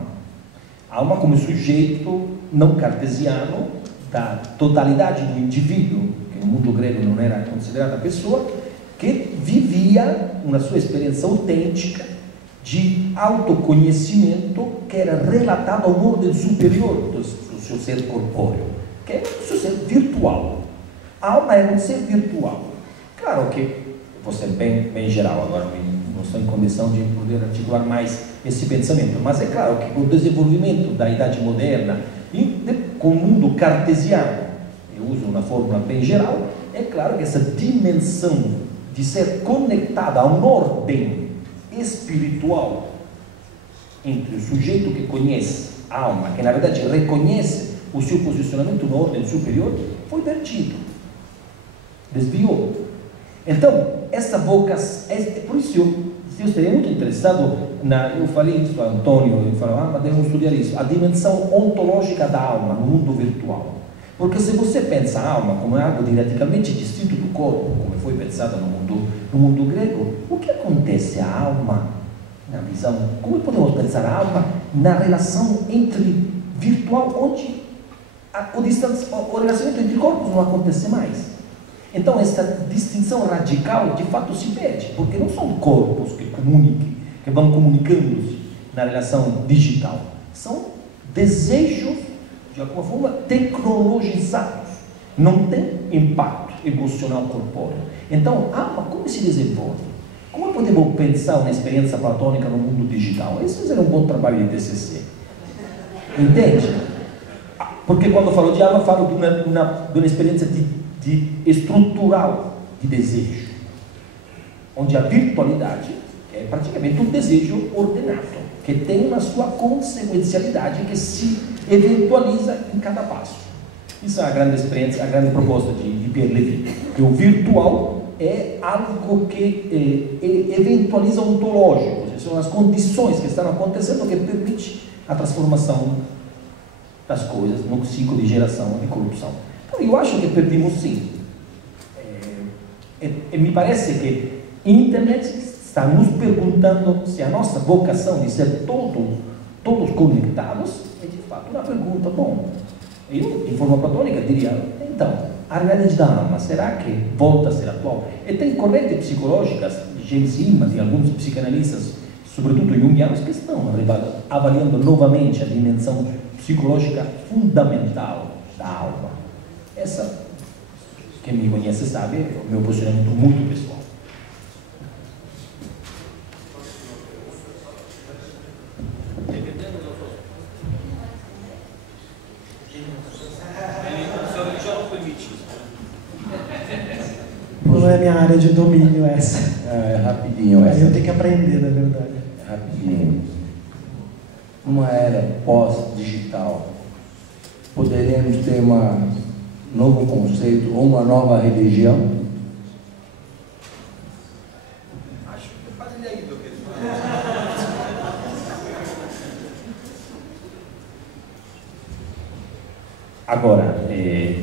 A alma como sujeito não cartesiano da totalidade do indivíduo, que no mundo grego não era considerada pessoa, que vivia uma sua experiência autêntica de autoconhecimento que era relatado ao ordem superior do seu ser corpóreo, que é o seu ser virtual. A alma é um ser virtual. Claro que vou ser bem geral agora, não estou em condição de poder articular mais esse pensamento, mas é claro que o desenvolvimento da Idade Moderna com o mundo cartesiano, eu uso uma fórmula bem geral, é claro que essa dimensão de ser conectada a uma ordem espiritual entre o sujeito que conhece a alma, que na verdade reconhece o seu posicionamento na ordem superior, foi vertido, desviou. Então, essa vocação, por isso eu estaria muito interessado eu falei isso a Antônio, ele falou, mas devemos estudar isso, a dimensão ontológica da alma no mundo virtual. Porque se você pensa a alma como algo direticamente distinto do corpo, como foi pensado no mundo grego, o que acontece à alma na visão? Como podemos pensar a alma na relação entre virtual, onde o relacionamento entre corpos não acontece mais? Então essa distinção radical de fato se perde, porque não são corpos que vão comunicando-se na relação digital, são desejos de alguma forma tecnologizados, não tem impacto emocional corpóreo. Então, a alma como se desenvolve? Como podemos pensar uma experiência platônica no mundo digital? Esse seria um bom trabalho de TCC. Entende? Porque quando falo de alma, falo de uma experiência estrutural de desejo, onde a virtualidade é praticamente um desejo ordenado, que tem uma sua consequencialidade que se eventualiza em cada passo. Isso é a grande experiência, a grande proposta de Pierre Levy, que o virtual é algo que eventualiza o ontológico, ou seja, são as condições que estão acontecendo que permite a transformação das coisas no ciclo de geração e corrupção. Então, eu acho que perdemos sim. E me parece que a internet está nos perguntando se a nossa vocação de ser todos conectados é de fato uma pergunta. Bom, eu, de forma platônica, diria, então, a realidade da alma, será que volta a ser atual? E tem correntes psicológicas, de James Hillman, de alguns psicanalistas, sobretudo jungianos, que estão avaliando novamente a dimensão psicológica fundamental da alma. Essa, quem me conhece sabe, é o meu posicionamento muito pessoal. Não é minha área de domínio essa. É rapidinho essa. Aí eu tenho que aprender, na verdade. Rapidinho. Numa era pós-digital, poderemos ter um novo conceito ou uma nova religião? Acho que é quase daí do que Agora,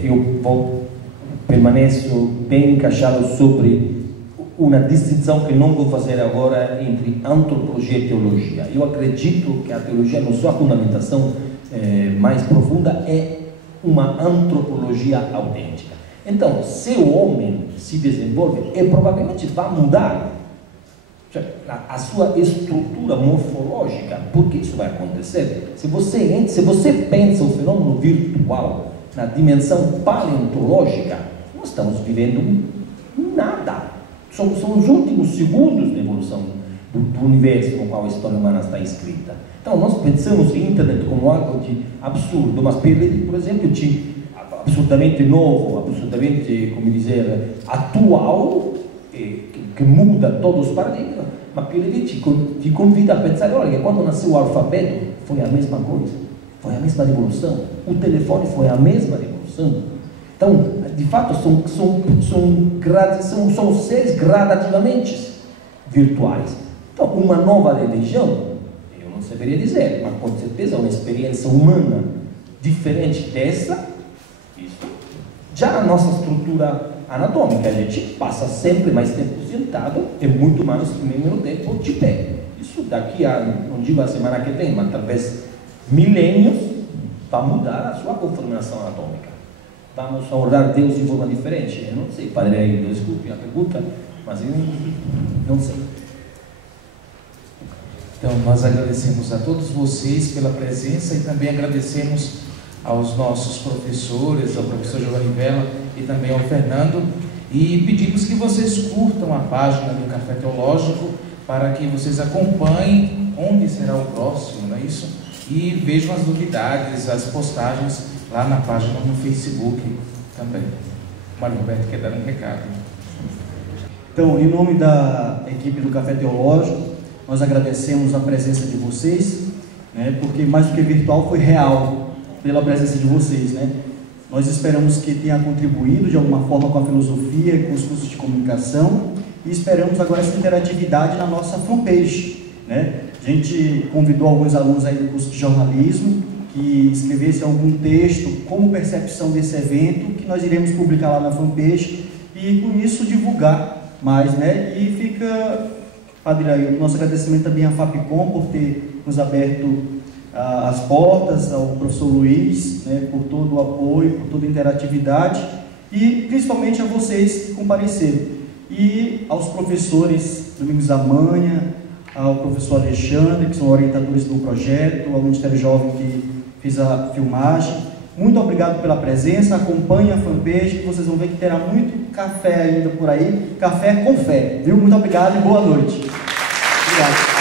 eu permaneço bem encaixado sobre uma distinção que não vou fazer agora entre antropologia e teologia. Eu acredito que a teologia, na sua fundamentação mais profunda, é uma antropologia autêntica. Então, se o homem se desenvolve, ele provavelmente vai mudar a sua estrutura morfológica. Por que isso vai acontecer? Se você pensa o fenômeno virtual na dimensão paleontológica, nós estamos vivendo nada. São os últimos segundos de evolução do universo no qual a história humana está escrita. Então, nós pensamos em internet como algo de absurdo, mas Pirelli, por exemplo, absurdamente novo, absurdamente, como dizer, atual, que muda todos os paradigmas, mas Pirelli te convida a pensar, olha, que quando nasceu o alfabeto, foi a mesma coisa, foi a mesma revolução, o telefone foi a mesma revolução. Então, de fato, são seres gradativamente virtuais. Então, uma nova religião, eu não saberia dizer, mas com certeza uma experiência humana diferente dessa, isso. Já a nossa estrutura anatômica, a gente passa sempre mais tempo sentado e muito menos tempo de pé. Isso daqui a, não digo a semana que vem, mas talvez milênios, vai mudar a sua conformação anatômica. Vamos orar Deus de forma diferente? Eu não sei, Padre, aí, desculpe a pergunta, mas eu não sei. Então, nós agradecemos a todos vocês pela presença e também agradecemos aos nossos professores, ao professor Giovanni Vella e também ao Fernando, e pedimos que vocês curtam a página do Café Teológico para que vocês acompanhem onde será o próximo, não é isso? E vejam as novidades, as postagens lá na página no Facebook também. O Mário Roberto quer dar um recado. Então, em nome da equipe do Café Teológico, nós agradecemos a presença de vocês, né, porque mais do que virtual foi real pela presença de vocês, né? Nós esperamos que tenha contribuído de alguma forma com a filosofia e com os cursos de comunicação e esperamos agora essa interatividade na nossa fanpage, né? A gente convidou alguns alunos aí do curso de jornalismo que escrevessem algum texto como percepção desse evento, que nós iremos publicar lá na fanpage e com isso divulgar mais, né? E fica, Padre Ailton, nosso agradecimento também à Fapcom por ter nos aberto as portas, ao professor Luiz, né, por todo o apoio, por toda a interatividade e principalmente a vocês que compareceram e aos professores Domingos Amanha, ao professor Alexandre, que são orientadores do projeto, ao Ministério Jovem que fez a filmagem. Muito obrigado pela presença, acompanhe a fanpage que vocês vão ver que terá muito café ainda por aí, café com fé, viu? Muito obrigado e boa noite. Obrigado.